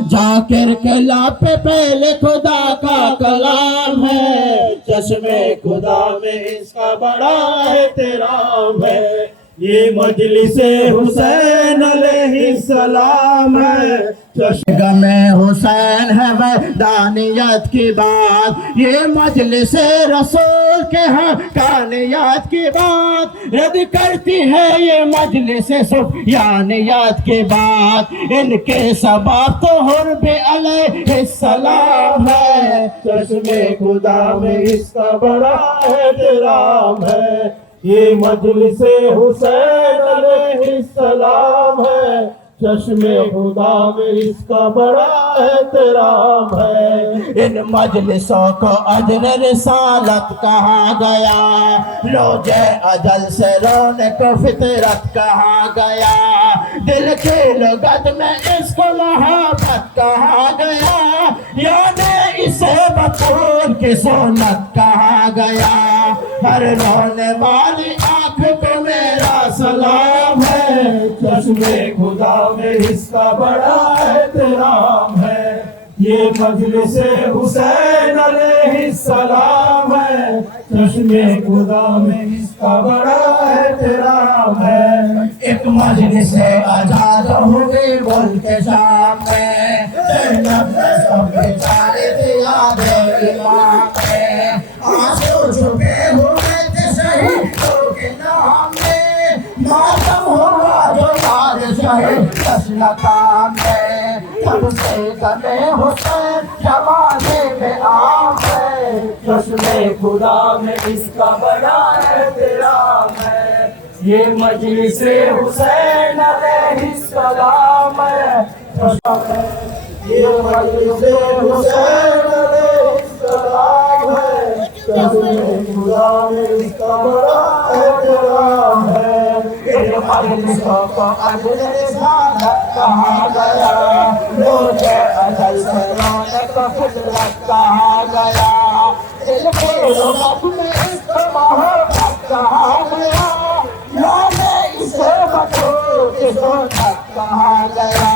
जाकिर के लापे पहले खुदा का कलाम है, चश्मे खुदा में इसका बड़ा एहतराम है। ये मजलिसे हुसैन अलैहिस्सलाम है, चश्मे में हुसैन है वहदानियत की बात। ये मजलिसे रसूल के हक़ानियत की बात रद्द करती है, ये मजलिसे सुफयानियत की बात। इनके सबब तो हुर्बे अलैहिस्सलाम है, चश्मे खुदा में इसका बड़ा एहतराम है। ये मजलिसे हुसैन अलैहिस्सलाम है, चश्मे खुदा में इसका बड़ा एहतराम है। इन मजलिसों को अजर रिसालत कहा गया, रोजे अजल से रोने को फितरत कहा गया। दिल के लगत में इसको मोहब्बत कहा गया, यानी इसे बतूल की सुन्नत कहा गया। हर रोने वाली आँख को मेरा सलाम है, चश्मे खुदा में इसका बड़ा एहतराम है। ये मजलिसे हुसैन अलैहिस्सलाम है, चश्मे खुदा में इसका बड़ा एहतराम है। एक मजलिसे आजाद हो गई मुल्क शाम में, ज़ैनब ने सब बेचारे थे याद इमाम में। आंसू छुपे हुए थे शहीदों के नाम में, मातम हुआ जो याद शहीद तशलकाम में। तब से गले हुसैन जमाने में आम है, चश्मे खुदा में इसका बड़ा एहतराम है। ये मजलिस हुसैन अलैहिस्सलाम है। ये मजलिस हुसैन अलैहिस्सलाम है। खुदा में इसका बड़ा एहतराम है। ये मजलिस को अजले रिसालत कहा गया, रोज़े अजल से रौनक खुजलत कहा गया। दिल के रौनक में इसका मोहब्बत कहा गया, याने इसे बतूत शोनक कहा गया।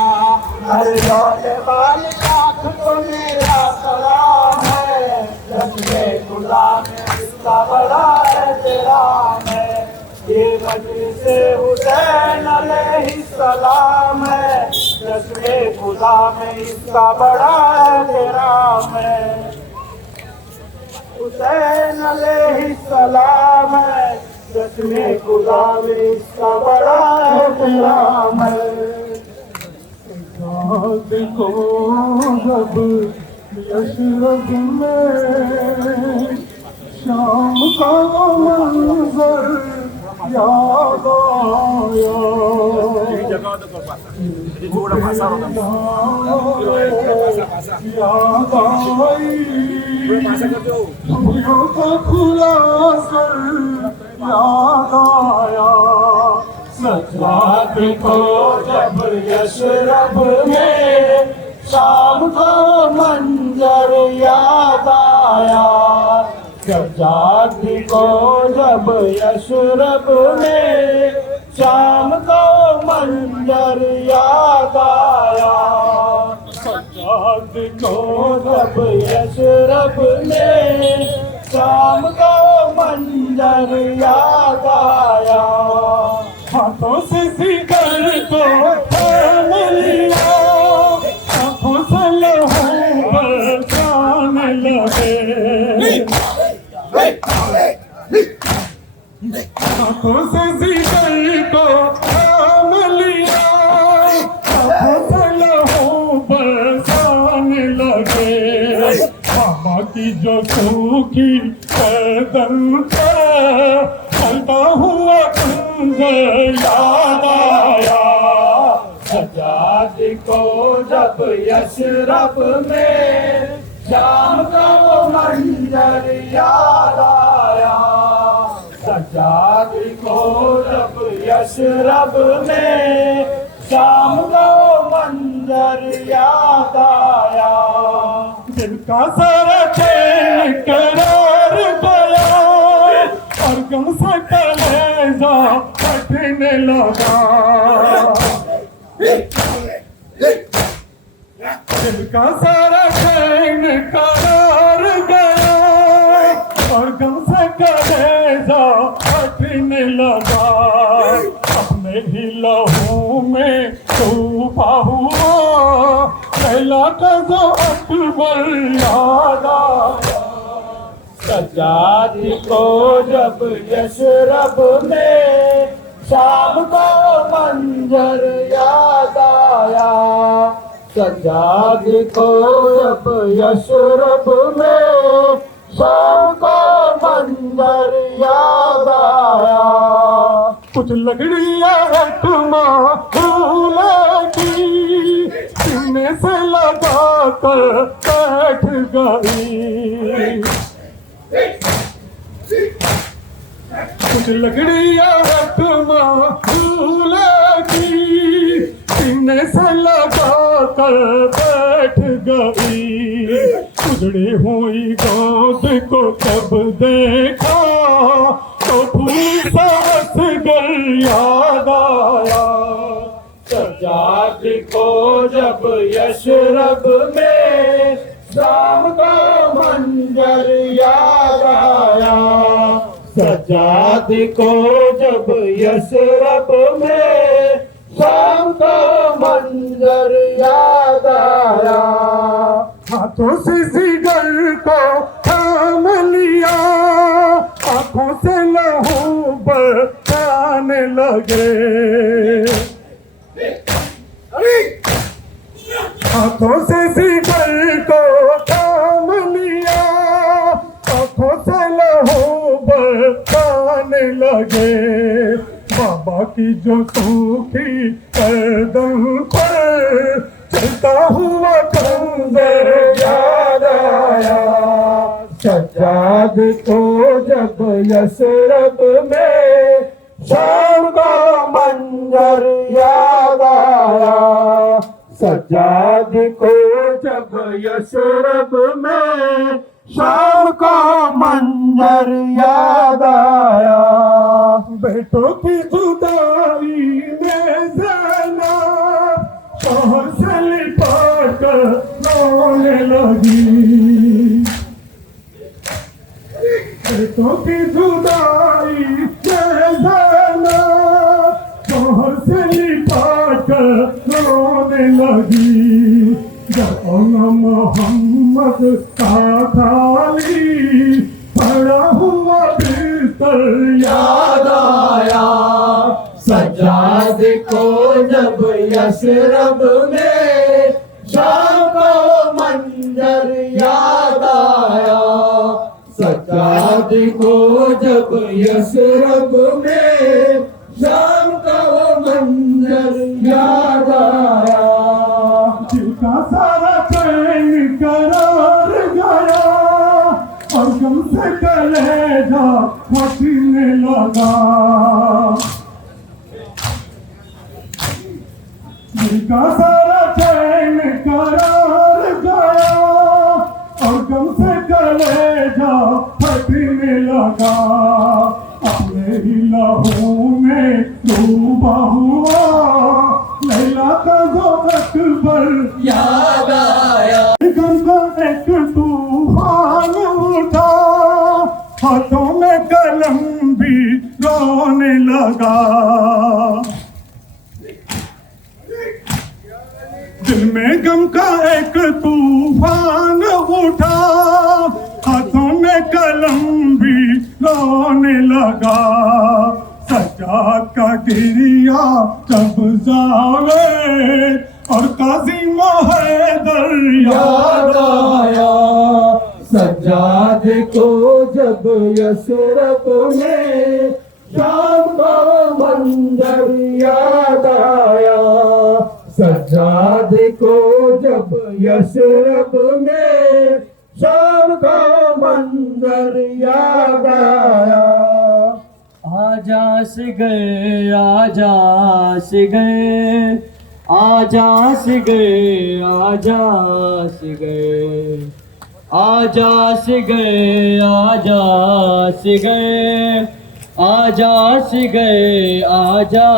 हर रोज़े वाली लाख को मेरा सलाम है। रस्मे खुदा में इसका बड़ा एहतराम है। ये मजलिस हुसैन अलैहिस्सलाम है। रस्मे खुदा में इसका बड़ा एहतराम है। हुसैन अलैहिस्सलाम है। रस्मे खुदा में इसका बड़ा एहतराम है। रात को जब यशरफ में शाम का मंजर याद आया, याद आई खुशियों का खुला सर याद आया। रात को जब यशरफ में शाम का मंजर याद आया। सज्जाद को जब यशरफ में शाम का मंजर याद आया। सज्जाद को जब यशरफ में शाम का मंजर याद आया। हाथों से सिगर को थाम लिया, आँखों से लहू बरसाने लगे। आँखों से सिगर को थाम लिया, आँखों से लहू बरसाने लगे। मामा की जो सूखी गर्दन पर चलता हुआ याद आया। सज्जाद को जब यशरफ में शाम का वो मंजर याद आया। सज्जाद को जब यशरफ में शाम का वो मंजर याद आया। दिल का सारा चैन करार गया और गम सा कलेजा फटने लगा। दिल का सारा चैन करार गया और गम सा कलेजा फटने लगा। अपने ही लहू में डूबा हुआ लैला का जो अकबर याद आया। सज्जाद को जब यशरफ में शाम का मंजर याद आया। सज्जाद को जब यशरफ में शाम का मंजर याद आया। कुछ लकड़ियाँ रखमा की सीने से लगा कर बैठ गई। कुछ लकड़ियाँ रखमा की सीने से लगा कर बैठ गई। उजड़ी हुई गोद को जब देखा तो फूल सांस गर याद आया। सज्जाद को जब यशरफ में शाम का मंजर याद आया। सज्जाद को जब यशरफ में शाम का मंजर याद आया। हाथों से जिगर को थाम लिया, आंखों से लहू बरसाने लगे। हाथों से जिगर को थाम लिया, आंखों से लहू बरसाने लगे। बाबा की जो सूखी गर्दन पर चलता हुआ खंजर याद आया। सज्जाद को जब यसरब में शाम का मंजर याद आया। सज्जाद को जब यसरब में शाम का मंजर याद आया। बेटों की जुदाई में ज़ैनब शौहर से लिपट कर रोने लगी। बेटों की जुदाई में ज़ैनब शौहर से लिपट कर रोने लगी। जब मोहम्मद का खाली पड़ा हुआ बिस्तर याद आया। सज्जाद को जब यसरब में शाम का मंजर याद आया। सज्जाद को जब यसरब में शाम का मंजर याद आया। दिल का सारा चैन करार गया और गम से कलेजा फटने लगा। दिल का सारा चैन करार गया और गम से कलेजा फटने लगा। अपने ही लहू में डूबा हुआ लैला का जो अकबर याद आया। गम का एक तूफान उठा, हाथों में कलम भी रोने लगा। दिल में गम का एक तूफान उठा, हाथों में कलम भी रोने लगा। सज्जाद का गिरिया जब जावे और काजी हैदर याद आया। सज्जाद को जब यसरब में शाम का मंजर याद आया। सज्जाद को जब यसरब में शाम का मंजर याद आया। आजा से गए आजा से गए आजा से गए आजा से गए आजा से गए आजा से गए आजा से गए आजा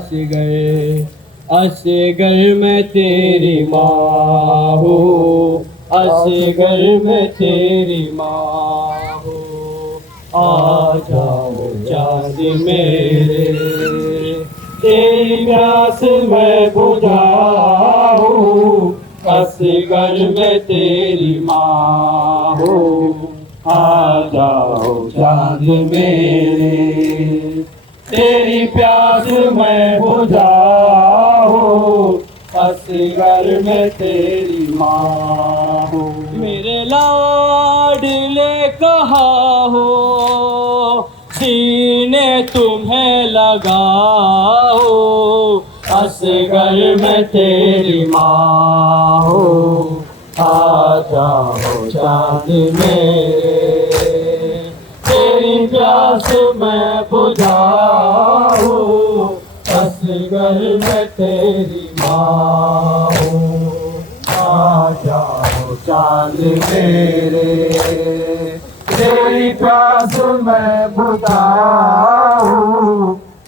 से गए। असगर मैं तेरी माँ हूँ, असगर मैं तेरी माँ हूँ। आ जाओ चाँद मेरे, तेरी प्यास मैं बुझाऊं। असगर मैं तेरी माँ हूँ। आ जाओ चाँद मेरे, तेरी प्यास मैं बुझाऊं। असगर मैं तेरी माँ हूँ। मेरे लाडले कहा हो, सीने तुम्हें लगाओ। असगर मैं तेरी माँ हूँ। आ जाओ चाँद मेरे, तेरी प्यास मैं बुझाऊं। असगर मैं तेरी माँ हूँ। आ जाओ चाँद मेरे, तेरी प्यास मैं बुझाऊं।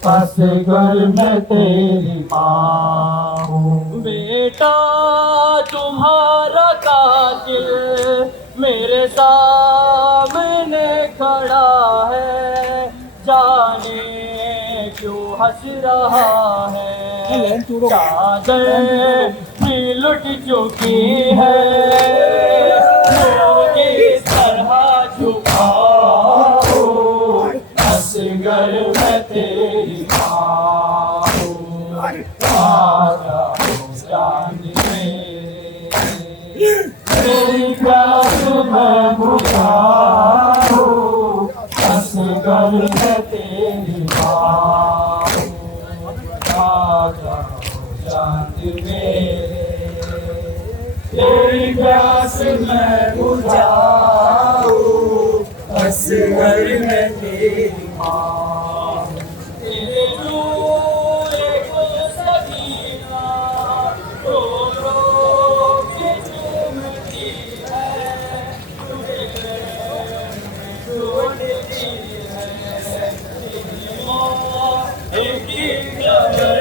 असगर मैं तेरी माँ हूँ। बेटा तुम्हारा कातिल मेरे सामने खड़ा है, जाने क्यों हंस रहा है। चादर भी लुट चुकी है, किस तरह झुकाओ। असगर मैं तेरी माँ हूँ। आ जाओ चाँद में, तेरी प्यास मैं बुझाऊं। असगर मैं तेरी माँ तेरी प्यास मैं बुझाऊं, असगर मैं तेरी माँ। तेरे दूल्हे को सकीना रो रो के चूमती है, तुझे ढूंढती है। तेरी माँ एक ही खबर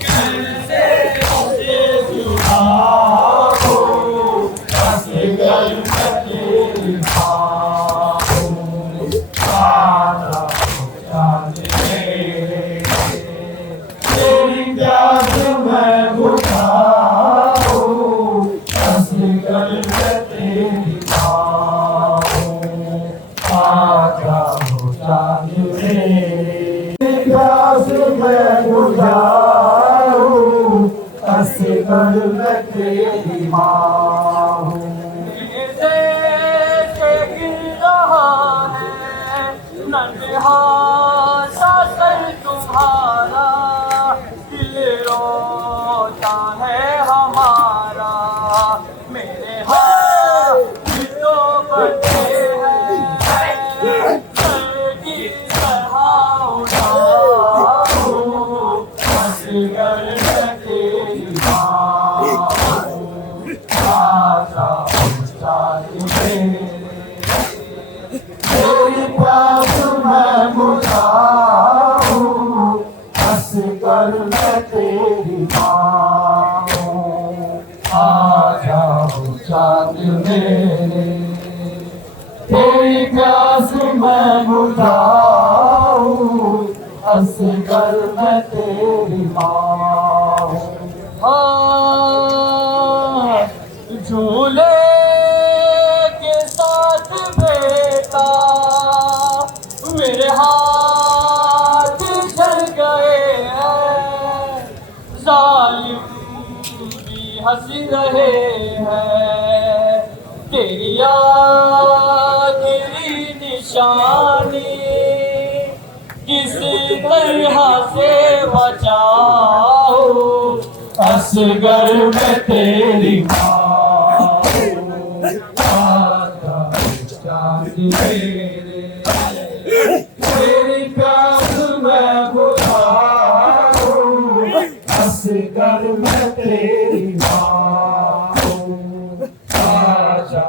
कैसे उसे जुड़ाऊं, असगर मैं तेरी माँ हूँ। आजा चाँद मेरे, तेरी प्यास मैं बुझाऊं, असगर मैं तेरी माँ हूँ। आजा चाँद मेरे, तेरी प्यास मैं बुझाऊं, असगर मैं तेरी माँ हूँ। नन्हा सा सर तुम्हारा, दिल रोता है हमारा। मेरे हाथों बंधे हैं, सर की तरह उठाऊं, असगर मैं तेरी माँ हूँ। आजा चाँद मेरे, तेरी प्यास मैं बुझाऊं, असगर मैं तेरी माँ हूँ। आजा चाँद मेरे, तेरी प्यास मैं बुझाऊं, असगर मैं तेरी माँ हूँ। झूले के साथ बेटा मेरे हाथ चल गए हैं, जालिम भी हंस रहे हैं। तेरी आखिरी निशानी किस तरह से बचाऊं, असगर मैं तेरी माँ हूँ। आजा चाँद मेरे, तेरी प्यास मैं बुझाऊं, असगर मैं तेरी माँ हूँ। आजा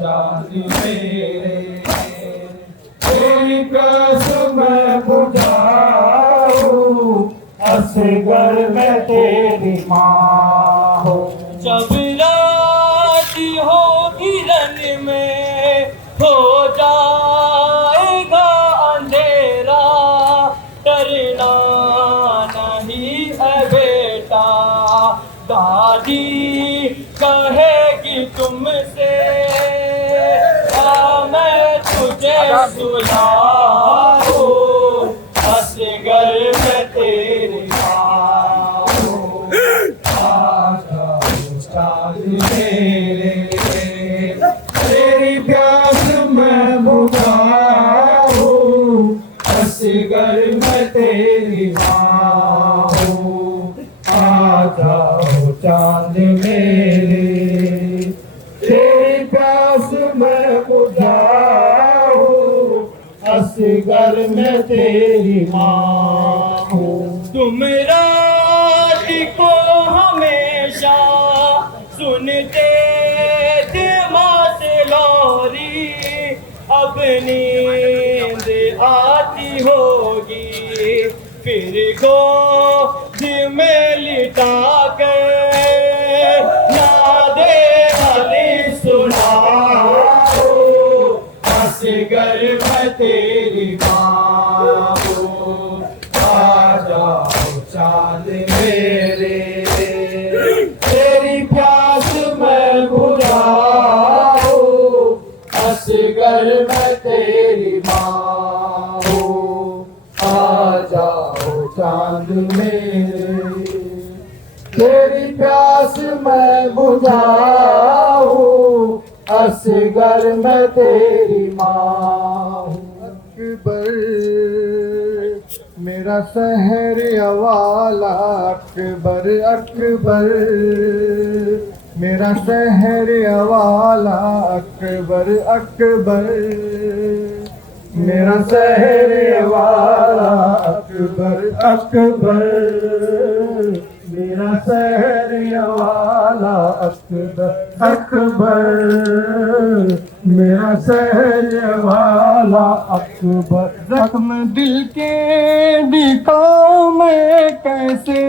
चाँद मेरे, तेरी प्यास मैं बुझाऊं, असगर मैं तेरी माँ हूँ। जब रात होगी रन में हो जाएगा अंधेरा, डरना नहीं है बेटा, दादी कहेगी तुमसे, मैं तुझे सुलाऊं, असगर मैं तेरी माँ हूँ। आजा चाँद मेरे, तेरी प्यास मैं बुझाऊं, असगर मैं तेरी माँ हूँ। आजा चाँद मेरे, तेरी प्यास मैं बुझाऊं, असगर मैं तेरी माँ हूँ। तुम रात को हमेशा सुनते थे माँ से लोरी, अब नींद आती होगी फिर गोद में लिटा कर, नादे वाली सुनाओ, असगर मैं तेरी माँ हूँ। आजा चाँद मेरे, तेरी प्यास मैं बुझाऊं, असगर मैं तेरी माँ हूँ। आजा चाँद मेरे, तेरी प्यास मैं बुझाऊं, असगर मैं तेरी माँ हूँ। अकबर मेरा शहर वाला अकबर अकबर, मेरा शहर वाला अकबर अकबर, मेरा शहर वाला अकबर अकबर, मेरा शहर वाला अकबर अकबर, मेरा शहर वाला अकबर। जख्म दिल के दिखाऊं मैं कैसे,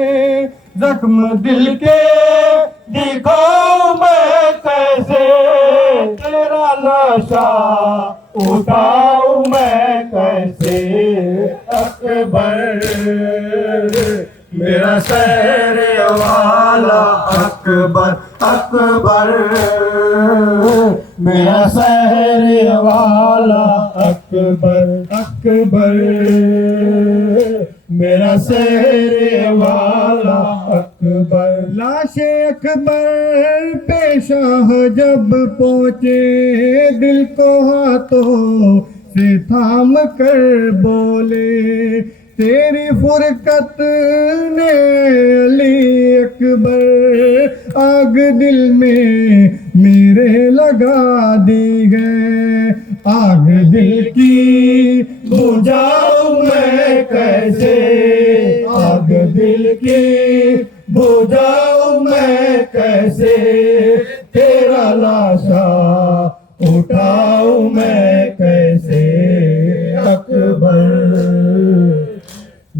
जख्म दिल के दिखाऊं मैं कैसे, तेरा लाशा उठाऊं मैं कैसे अकबर, मेरा शहर वाला अकबर अकबर, मेरा शहर वाला अकबर अकबर, मेरा शहर वाला अकबर। लाशे अकबर पेशाह जब पहुँचे, दिल को हाथों से थाम कर बोले, तेरी फुरकत ने अली अकबर आग दिल में मेरे लगा दी है, आग दिल की बुझाऊं मैं कैसे, आग दिल की बुझाऊं मैं कैसे, तेरा लाशा उठाऊं मैं कैसे अकबर,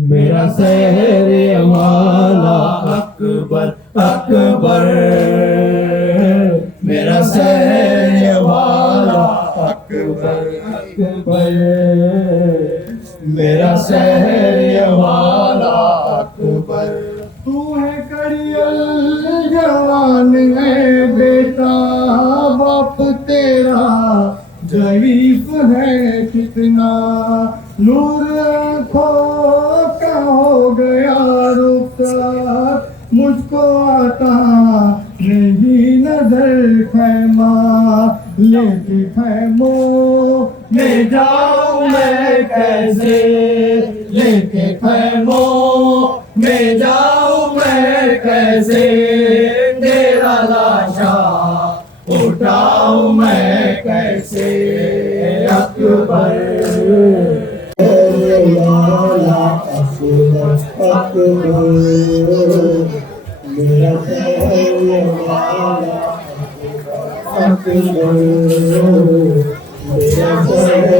मेरा शहर वाला अकबर अकबर, मेरा शहर वाला अकबर अकबर, मेरा शहर वाला अकबर। तू है कड़ियल जवान है बेटा, बाप तेरा ज़रीफ है कितना, नूर आँखों का हो गया रुखसार, मुझको आता नहीं नजर खैमा, लेके खैमों में जाऊं मैं कैसे, लेके खैमों में जाऊं मैं कैसे, तेरा लाशा उठाऊं मैं कैसे अकबर, वाला अकबर अकबर, मेरा शहर वाला अकबर, मेरा शहर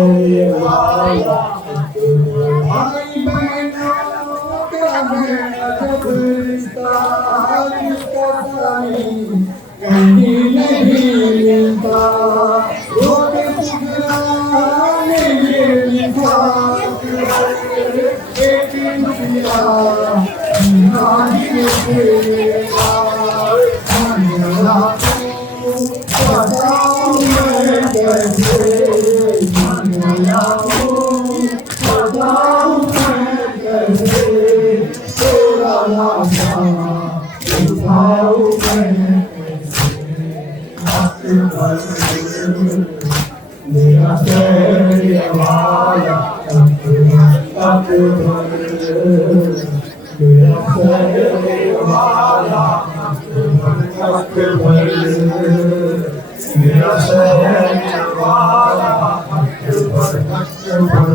वाला अकबर। भाई बहनों का अजब रिश्ता, इसका साई कहीं नहीं मिलता, रोके टुकराने ये लिखा एक रुपया नहीं देगा, बताऊं मैं कैसे, बताऊं मैं कैसे, तेरा लाशा उठाऊं मैं मेरा शहर वाला अकबर, मेरा शहर वाला अकबर, मेरा शहर वाला अकबर अकबर,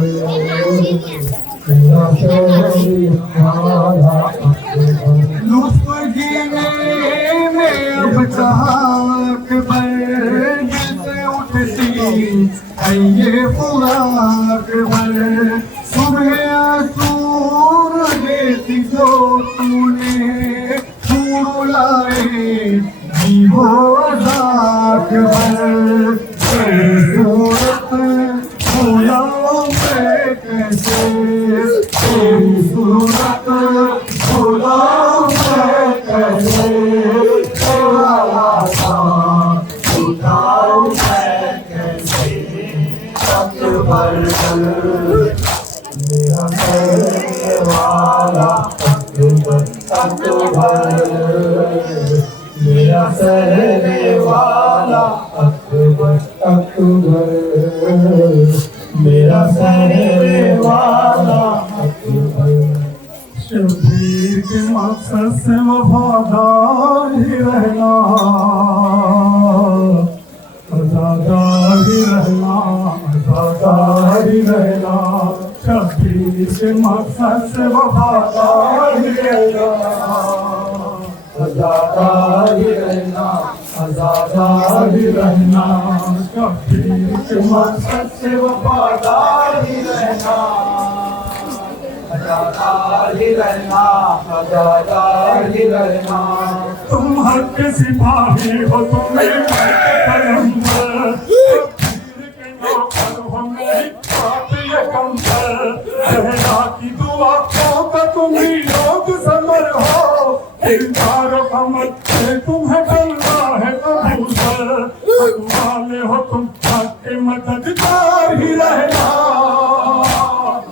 मेरा शहर वाला अकबर। लुत्फ जीने में अब कहाँ अकबर, दिल से उठती है ये फुराक भर, सुबह आसूर देती जो तूने, फूल लाए जीवो अज़ाक भर, सूरत फूलों में कैसे, सूरत फूलों में कैसे, तेरा लाशा उठाऊं मैं कैसे अकबर, मेरा शहर वाला अकबर अकबर, मेरा शहर वाला अकबर अकबर, मेरा शहर वाला अकबर। मकसद से वफादार ही रहना, आजादार ही रहना, आजादार ही रहना, शबीर के मकसद से वफादार ही रहना, आजादार ही रहना, आजादार ही रहना, शबीर के मकसद से वफादार ही रहना, आजादार ही रहना, आजादार ही रहना। तुम हक के सिपाही हो, तुम्हें पैगंबर, शबीर के नौकर हो मेरी बात ये कमतर, सहरा की दुआ हो का तुम ही लोग समर हो, किरदार अमल से तुम्हें बनना है अबूसर, वाले हो तुम हक के मददगार ही रहना,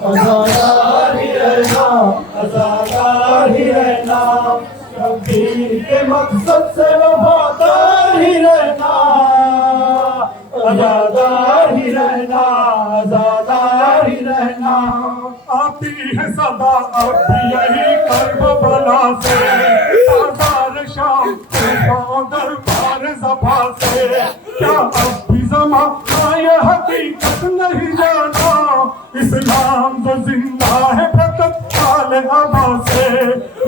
आजादार ही रहना, आजादार ही रहना, शबीर के मकसद से वफादार ही रहना, आजादार ही रहना, आजादार ही रहना। आती है सदा अब भी यही करबला से, आज़ार शाम से दरबार ज़फ़ा से, क्या अब भी ज़माना ये हकीकत नहीं जाना, इस्लाम जो जिंदा है फकत आले अबा से,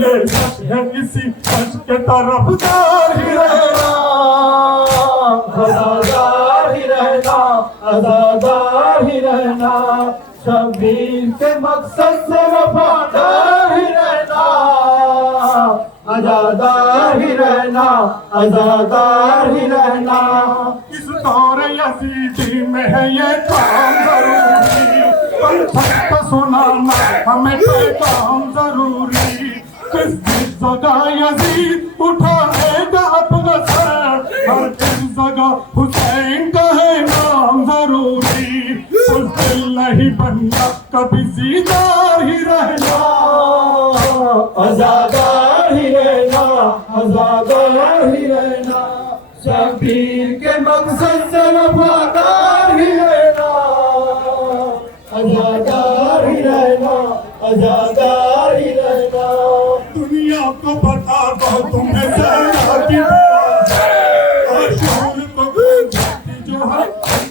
ये सच है इसी सच के तरफदार ही रहना, आजादार ही रहना, आजादार ही रहना, शबीर के मकसद से वफादार ही रहना, आजादार ही रहना, आजादार ही रहना। इस दौर यजीदी में है ये काम जरूरी, पर सबको सुनाना हमें पैगाम जरूरी, किस जगह यजीद उठाएगा अपना सर, हर किस जगह हुसैन का है नाम जरूरी, उस दिल नहीं बनना कभी सीदार ही रहना, आजादार ही रहना, आजादार ही रहना, शबीर के मकसद से वफादार ही रहना, आजादार ही रहना, आजादार ही रहना। दुनिया को बता दो तुम्हें ज़रा की दुआ है, अशूर तो जो है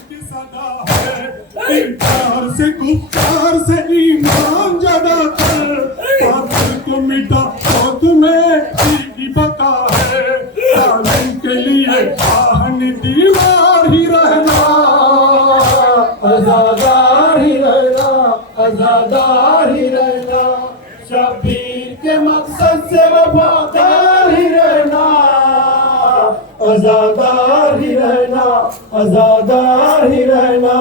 की सदा है, इनकार से गुफ्तार से ईमान जगा कर, कातिल को मिटा तो तुम्हें की बका है, जालिम के लिए आहन दीवार ही रहना, आजादार ही रहना, आजादार ही रहना, शबीर के मकसद से वफादार ही रहना, आजादार ही रहना, आजादार ही रहना।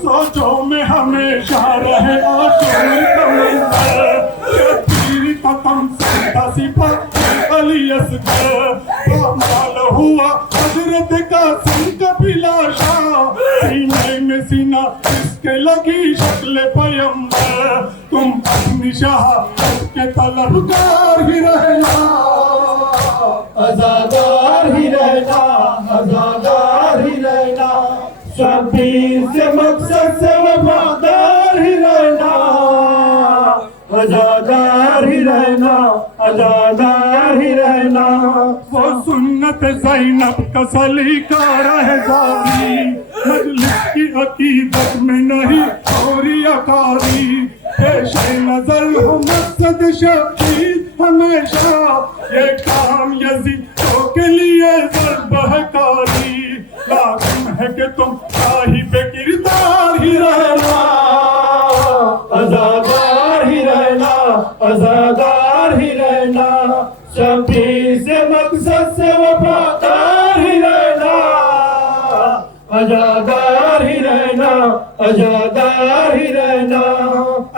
सोचो में हमेशा रहे आशूर का मंजर, शबीर का तमसा सिपाही अली असगर, कमाल हुआ हजरत का सिंह पिलाशा, सीने में सीना इसके लगी शक्ल पैगंबर, तुम अपनी शहादत के तलबगार ही रहना, आजादार ही रहना, आजादार ही रहना, शबीर से मकसद से वफादार ही रहना, आजादार ही रहना, आजादार ही रहना। वो सुन्नत ज़ैनब का सलीका रहे जारी, मजलिस की अकीदत में नहीं चोरी अकारी, पेश नजर हो मकसद शबीर हमेशा, ये काम यजीदों के लिए ज़र्ब है कारी, लाजिम है कि तुम साहिब किरदार ही रहना, आजादार ही रहना, आजादार ही रहना, शबीर से मकसद से वफादार ही रहना, आजादार ही रहना, आजादार ही रहना।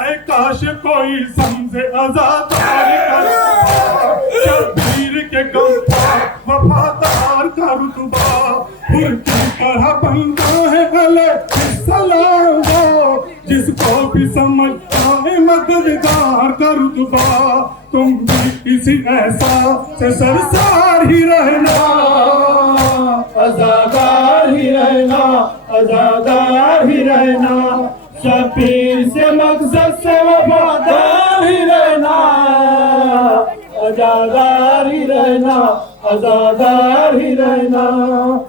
ऐ काश कोई समझे आजादार का शबीर के गम वफादार का रुतबा, फुर की तरह बनता है अलैहिस्सलाम वो, जिसको भी समझ आए मददगार का रुतबा, तुम भी इसी ऐसा से सरसार ही रहना, आजादार ही रहना, आजादार ही रहना, शबीर से मकसद से वफादार ही रहना, आजादार रहना, आजादार ही रहना।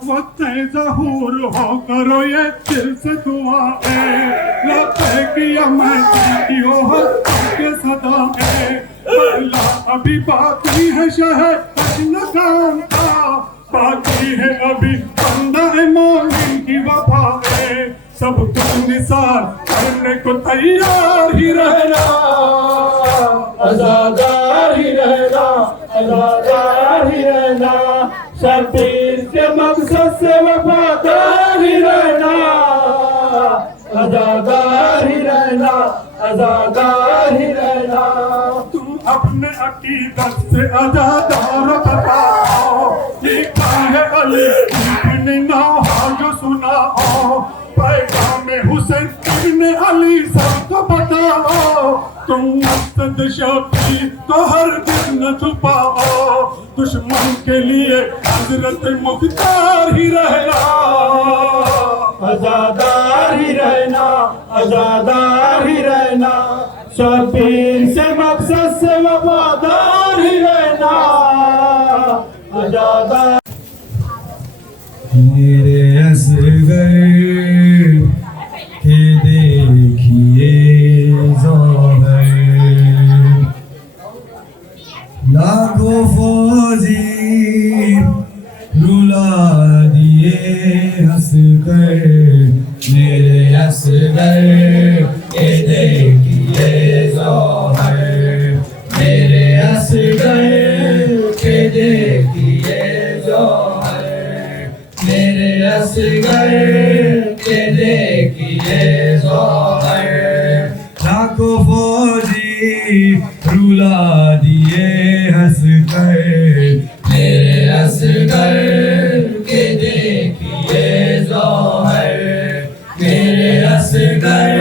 वक्त ज़हूर हो करो ये दिल से दुआ है, लबे किया मैं हो हर के सदा है। अल्लाह अभी बाकी है शहर काम का, बाकी है अभी बंदा है मोमिन की वफा है। सब कुछ निसार करने को तैयार ही रहना, आजादार ही रहना, आजादार ही रहना। शबीर के मकसद से वफादार ही रहना, आजादार ही रहना, आजादार ही रहना। तुम अपने अकीदत से आजादार बताओ, लिखा है अली इब्न नौहा जो सुनाओ। पैगाम हुसैन इब्न अली सबको बताओ, तुम मकसद शौकी को हर दिन न छुपाओ। दुश्मन के लिए हजरत मुख्तार ही रहना, आजादार ही रहना, आजादार ही रहना। शबीर से मकसद से वफादार ही रहना, आजादार। मेरे असगर के देखिए ज़ोहर, लाखों फौजी रुला दिए हंस कर। मेरे असगर के देखिए ज़ोहर, मेरे असगर के देखिए ज़ोहर, मेरे असगर के देखिए ज़ोहर। लाखों फौजी रुला दिए हंस कर। मेरे असगर के देखिए ज़ोहर, मेरे असगर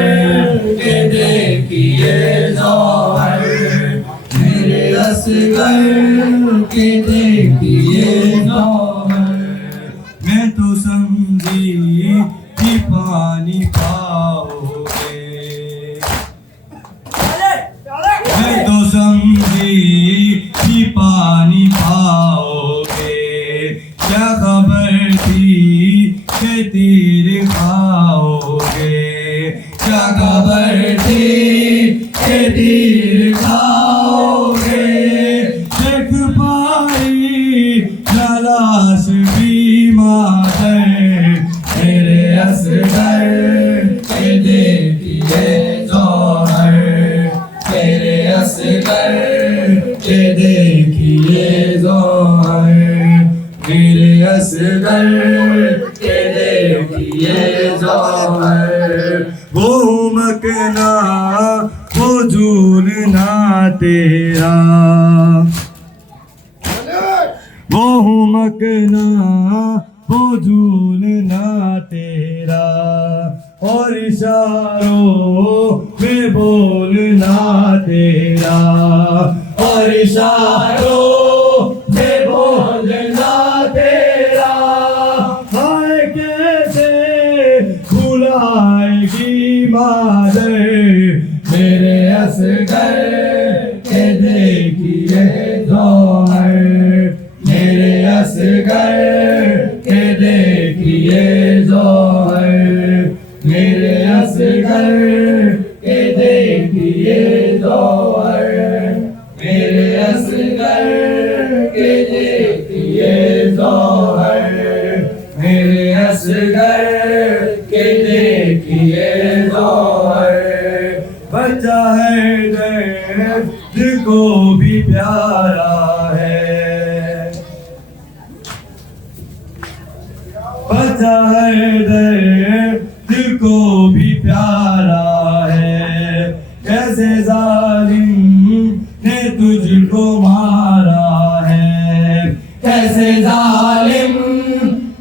के देखिए ज़ोहर, मेरे असगर के देखिए ज़ोहर। मैं तो समझी कि पानी पाओगे, मैं तो समझी कि पानी पाओगे। क्या खबर थी कि तीर खाओगे, क्या खबर थी कि तीर खाओगे। देख पाई लाश भी मादर, मेरे असगर के देखिए ज़ोहर, मेरे असगर के देखिए ज़ोहर, मेरे असगर के देखिए ज़ोहर। वो मकना वो झूलना तेरा, वो मकना वो झूलना तेरा। और इशारों में बोलना तेरा, और इशारों में बोलना तेरा। हाय कैसे बुलाएगी मादर, मेरे असगर के देखिए ज़ोहर, मेरे असगर के देखिए ज़ोहर, मेरे असगर के देखिए ज़ोहर, मेरे असगर के देखिए ज़ोहर, मेरे असगर के देखिए ज़ोहर। बच्चा है दर्द को भी प्यारा है, बच्चा है दर्द को भी प्यारा है। कैसे जालिम ने तुझको मारा है, कैसे जालिम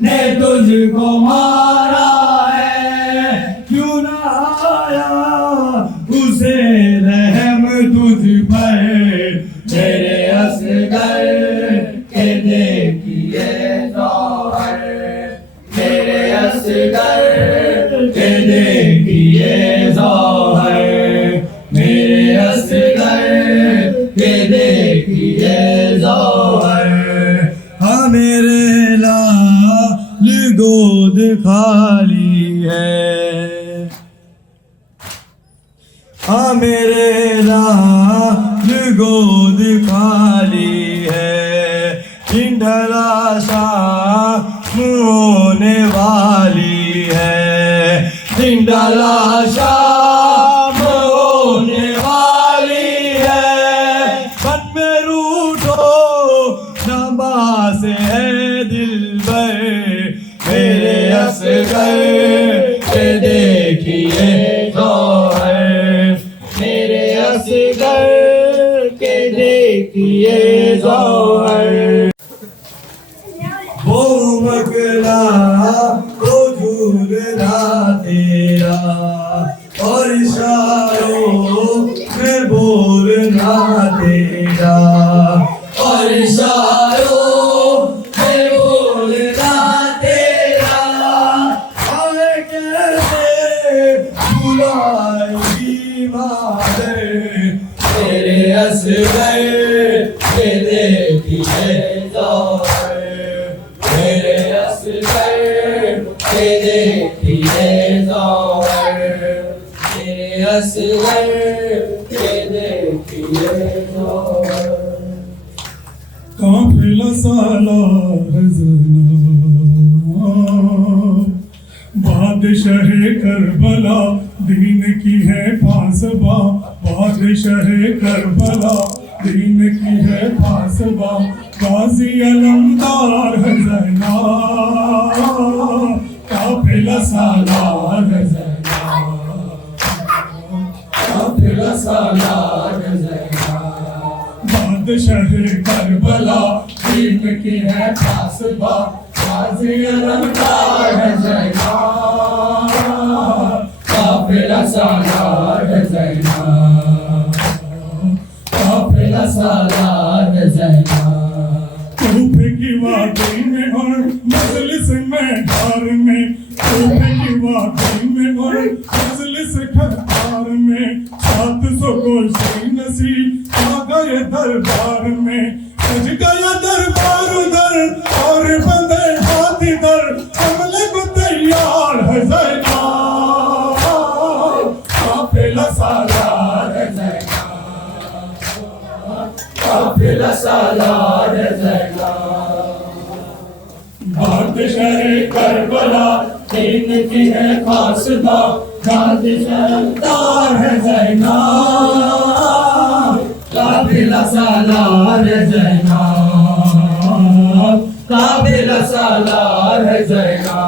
ने तुझको मारा है। क्यों ना आया उसे रहम तुझ पर, मेरे असगर के देखिए ज़ोहर, मेरे असगर के देखिए ज़ोहर, मेरे असगर के देखिए ज़ोहर। मेरा गोद खाली है, ढिंढला शाम होने वाली है, ढिंढला शाम होने वाली है। मन में रूठो नबास है दिल भर, मेरे असगर के देखिए ज़ोहर, मेरे असगर के देखिए ज़ोहर। वो मकला वो झूलना तेरा, और इशारों में बोलना तेरा, और इशारों में बोलना तेरा। आए कैसे बुलाएगी मादर, तेरे असगर के देखिए ज़ोहर, मेरे असगर के देखिए ज़ोहर, मेरे असगर के देखिए ज़ोहर। काफिला सालार ज़ना, बादशाह करबला दीन की है फासबा, बादशाह करबला दीन की है फासबा। गाजी अलमदार है ज़ैना, काफिला सालार है ज़ैना, काफिला सालार है ज़ैना। बादशाह करबला दीन की है फासबा, गाजी अलमदार है ज़ैना, काफिला सालार है ज़ैना, काफिला सालार है ज़ैना। तूफे की वादी में और मजलिस में घर में, तूफे की वादी में और मजलिस घर में, 700 गोशी नसी आ गए दरबार में, सज गया दरबार उधर और बंदे हाथ इधर, हमले को तैयार है ज़ैना, काफिला सालार है ज़ैना, काफिला सालार है ज़ैना। बादशाह करबला दीन की है फासबा, बादशाह है ज़ैना, काफिला सालार है ज़ैना, काफिला सालार है ज़ैना।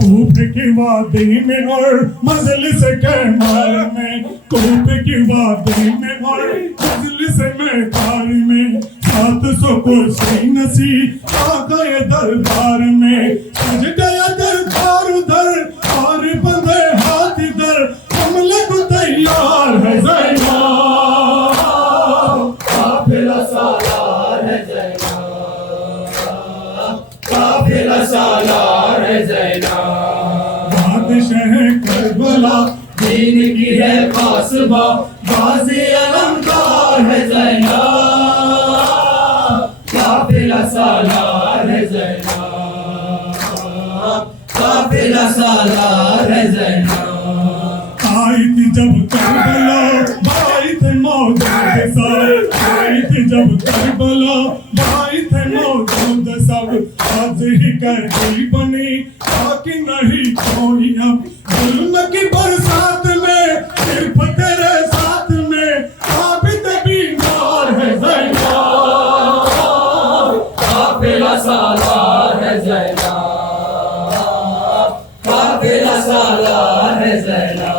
कूफे की वादी में और मजलिस कहमार में, कूफे की वादी में और मजलिस में कार में, 700 कुर्सी नसी आ गए दरबार में, सज गया दरबार उधर और बंदे हाथ इधर, हमले को तैयार है ज़ैना, काफिला सालार है ज़ैना, काफिला सालार है ज़ैना। बादशाह करबला दीन की है फासबा, गाज़ी अलमदार है ज़ैना, काफिला सालार है ज़ैना, काफिला सालार है ज़ैना। आई थी जब करबला भाई थे मौजूद सब, आई थी जब करबला भाई थे मौजूद सब, आज ही कैदी बनी बाकी नहीं कोई अब, जुल्म की बरसात में सिर्फ तेरे साथ में आबिद बीमार है ज़ैना, काफिला सालार है ज़ैना, काफिला सालार है ज़ैना।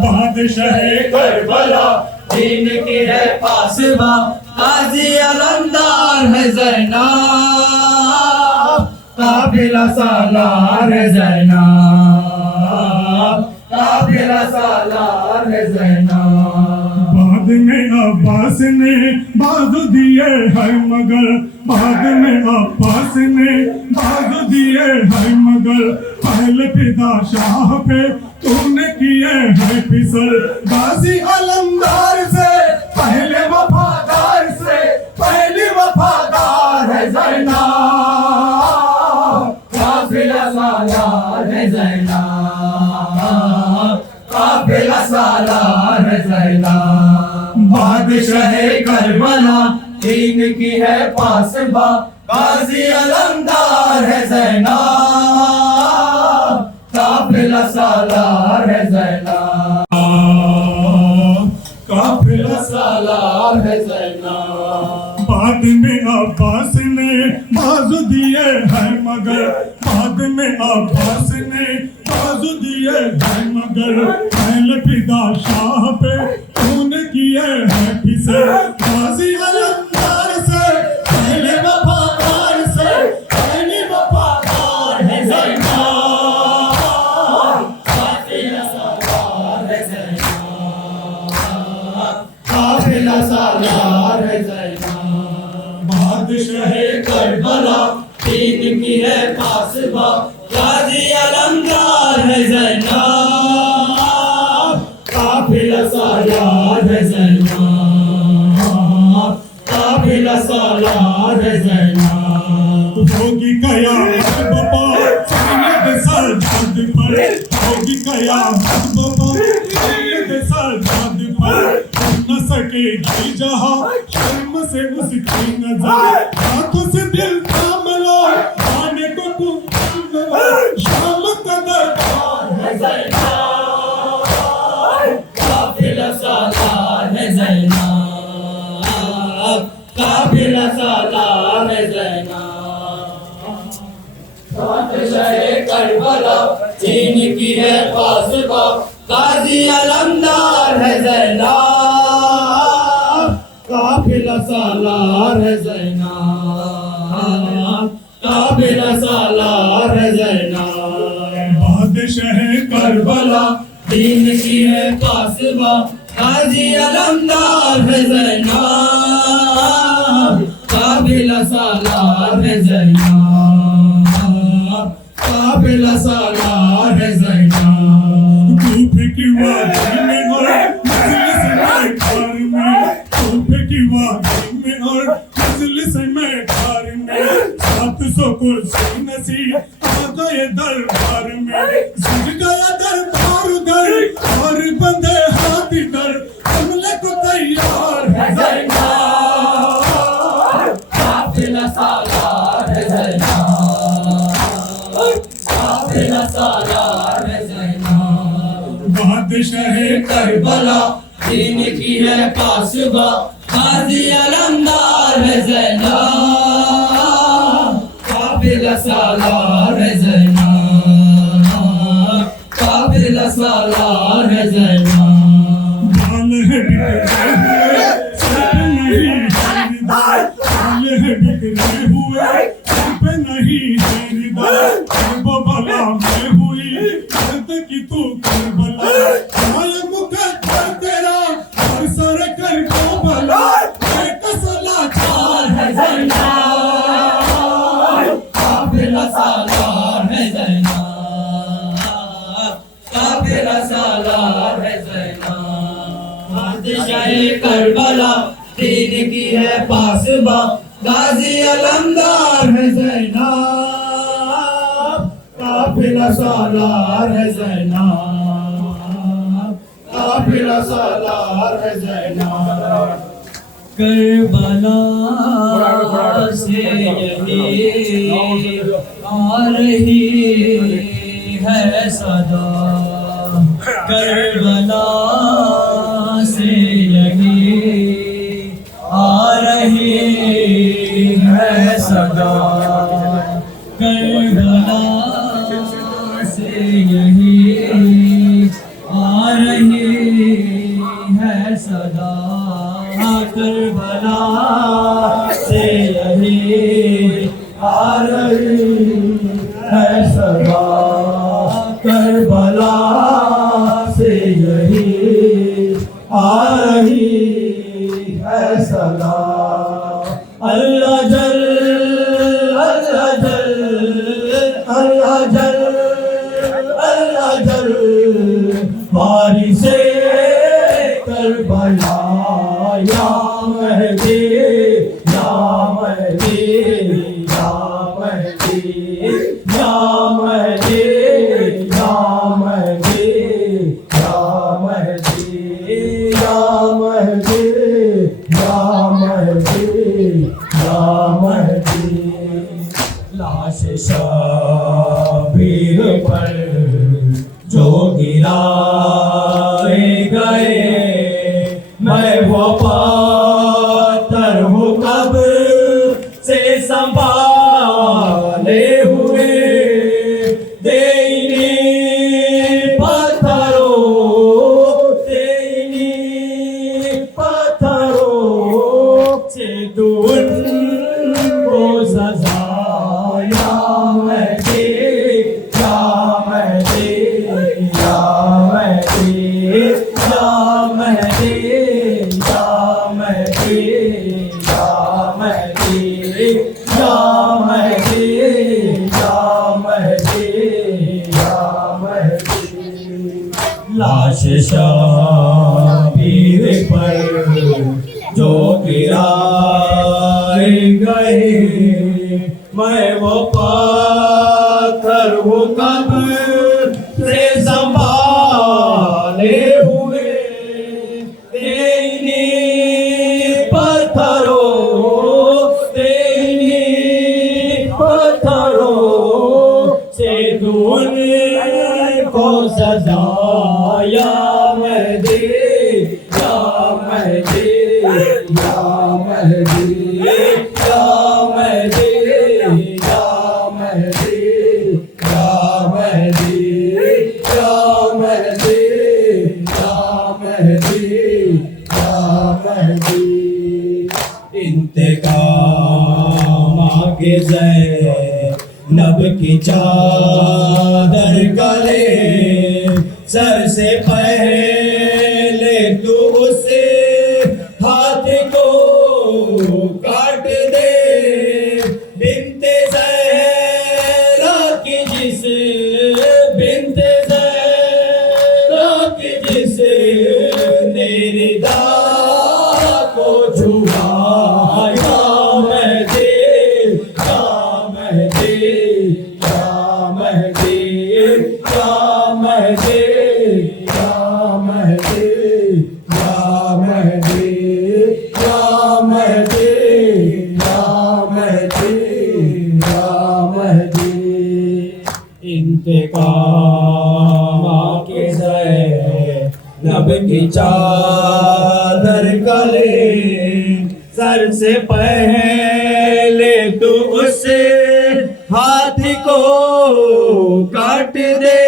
बादशाह करबला दीन की है फासबा, गाज़ी अलमदार है ज़ैना, काफिला सालार है ज़ैना, काफिला सालार है ज़ैना। बाद में अब्बास ने बाज़ दिए है मगर, बाद में अब्बास ने बाज़ दिए है मगर, पहले फिदा शाह पे तूने किए है फिसल, गाज़ी अलमदार से पहले वफादार से पहली वफादार है ज़ैना, काफिला सालार है ज़ैना, काफिला सालार है ज़ैना। बादशाह करबला दीन की है पासबा गाजी अलमदार है ज़ैनब काफिला सालार है ज़ैनब काफिला सालार है ज़ैनब। बाद में अब्बास ने बाजू दिए हैं मगर बाद में अब्बास ने बाजू दिए हैं मगर पहले फिदा शाह पे खून किए हैं फिसे गाजी अलमदार से पहले वफादार से पहले वफादार है ज़ैनब काफिला सालार है ज़ैनब काफिला सालार है ज़ैनब। बादशाह करबला दीन की है पासबा गाजी अलमदार है ज़ैनब काफिला सालार है ज़ैनब काफिला सालार है ज़ैनब। होगी कयामत बाबा सैयद सज्जाद पर होगी कयामत बाबा सैयद सज्जाद पर न सकेगी जहां शर्म से उसकी नजर हाथों से दिल थाम लो आने को तुम शाम कदर है ज़ैनब काफिला सालार है ज़ैनब काफिला सालार है ज़ैनब। बादशाह करबला दीन की है पासबा गाजी अलमदार है ज़ैनब काफिला सालार है ज़ैनब काफिला सालार है ज़ैनब। बादशाह करबला दीन की है पासबा गाजी अलमदार है ज़ैनब काफिला सालार है ज़ैनब काफिला सालार है ज़ैनब। कूफे की वादी में और मजलिस में घर में कूफे की वादी में और मजलिस में घर में 700 कुर्सी नसी आ गए दरबार में सज गया दरबार उधर और बंदे हाथ इधर हमले को तैयार है ज़ैनब काफिला सालार है ज़ैनब काफिला सालार है ज़ैनब। बादशाह करबला दीन की है पासबा गाजी अलमदार है ज़ैनब काफिला सालार है ज़ैनब काफिला सालार है ज़ैनब। बाल है बिखरे हुए सर पे नहीं है निदा बाल है बिखरे हुए सर पे नहीं है निदा वो भला में हुई दर्द की तू करबला आय मुकद्दर तेरा और सर कर को भला एक सलाचार है ज़ैनब काफिला सालार है ज़ैनब काफिला सालार है ज़ैनब। बादशाह करबला दीन की है पासबा गाजी अलमदार है ज़ैनब काफिला सालार है ज़ैनब काफिला सालार है ज़ैनब। करबला से यही आ रही है सदा करबला से यही आ रही है सदा करबला से यही आ रही है सदा करबला से यही आ रही है सदा करबला से यही आ रही है सदा। अल्लाह जल अल्लाह जल अल्लाह जल अल्लाह जल बारी से करबला या महदी या महदी या महदी या महदी या महदी या महदी या महदी या महदी या महदी या महदी या महदी या महदी। लाश शबीर पर जो गिराए गए, मैं वो पत्थर वो कब्र से संभाले हुए, तेरी पत्थरों से दुनिया को सजाया। महदी या महदी या महदी या महदी या महदी या महदी या महदी या महदी या महदी। इंतकाम के ज़ैनब की चादर गले, सर से पहले तू उसे हाथ को काट दे। बिन्ते ज़हरा की जिस बिन्ते ज़हरा की जिस ने रिदा को छुआया। महदी या महदी या महदी या महदी या महदी या महदी या महदी या महदी या महदी। इंतकाम के ज़ैनब की चादर गले, सर से पहले तू उस हाथ को काट दे।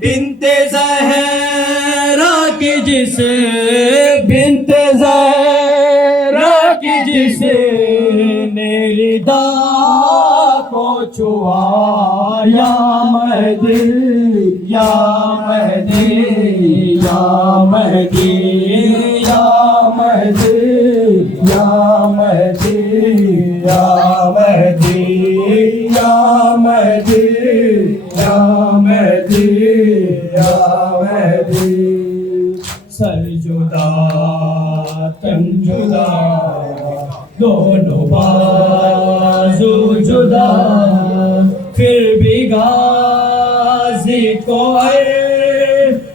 बिन्ते ज़हरा की जिस बिन्ते ज़हरा की जिस ने रिदा को छुआया। महदी या महदी या महदी या महदी या महदी या महदी या महदी या महदी या महदी। सर जुदा तन जुदा, दोनों बाजू जुदा, फिर भी गाजी को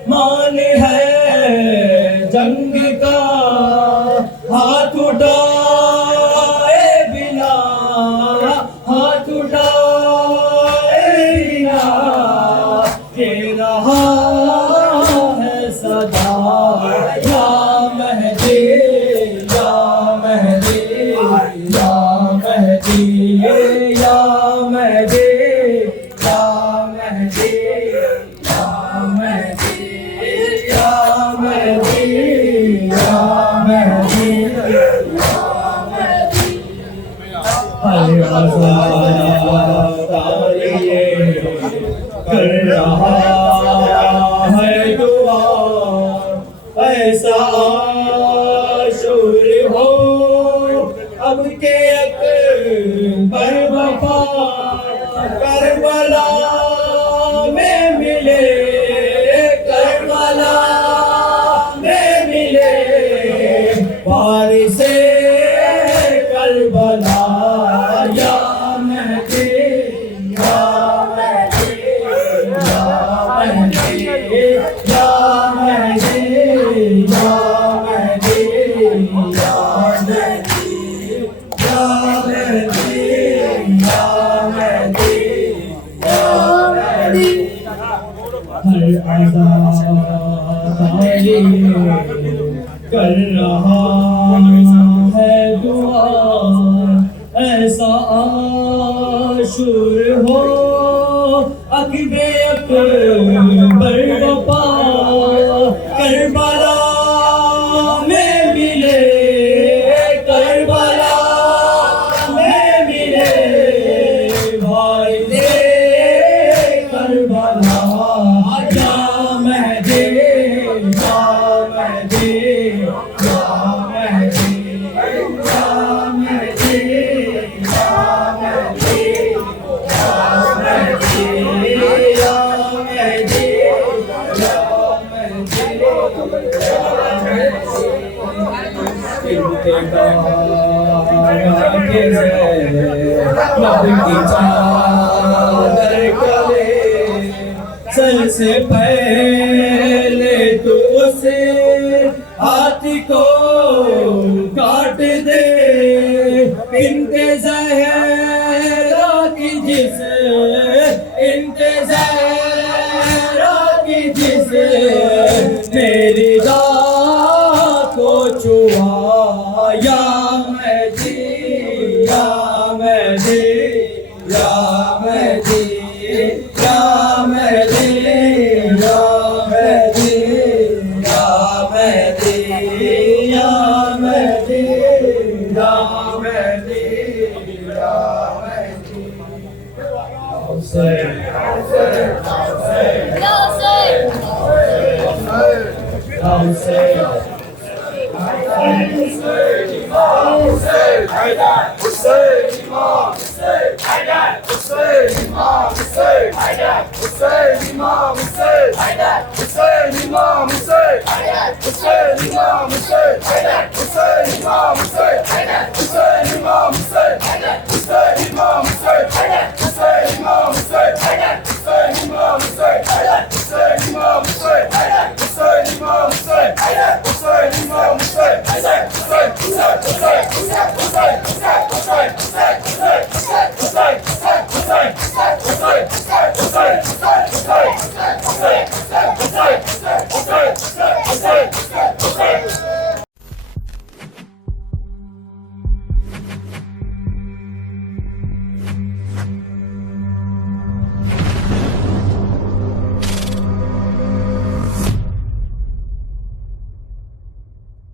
मान है जंग का। हाथ उठाए बिना हाथ उठाए बिना के रहा है सदा। या महदी या महदी या महदी या महदी या महदी या महदी या महदी या महदी। हर आज़ादारी कर रहा है दुआ, ऐसा आशूर हो अब के अकबर वफा। करबला में मिले करबला में मिले वारिसे करबला। या महदी या महदी या महदी या महदी या महदी या महदी या महदी या महदी या महदी। हर आज़ादारी कर रहा है दुआ, ऐसा आशूर हो अक़बे अकबर वफा। करबला में मिले करबला में मिले भाई दे करबला। या महदी या महदी सर से पहले तो उसे हाथी को काट दे, इनके ज़हरा की जिस मेरी राह को छुआ, या मैं जी, या मैं जी, या मैं जी, या मैं जी, या मैं जी, या मैं जी, या मैं जी, या मैं जी, या मैं जी। Hussein!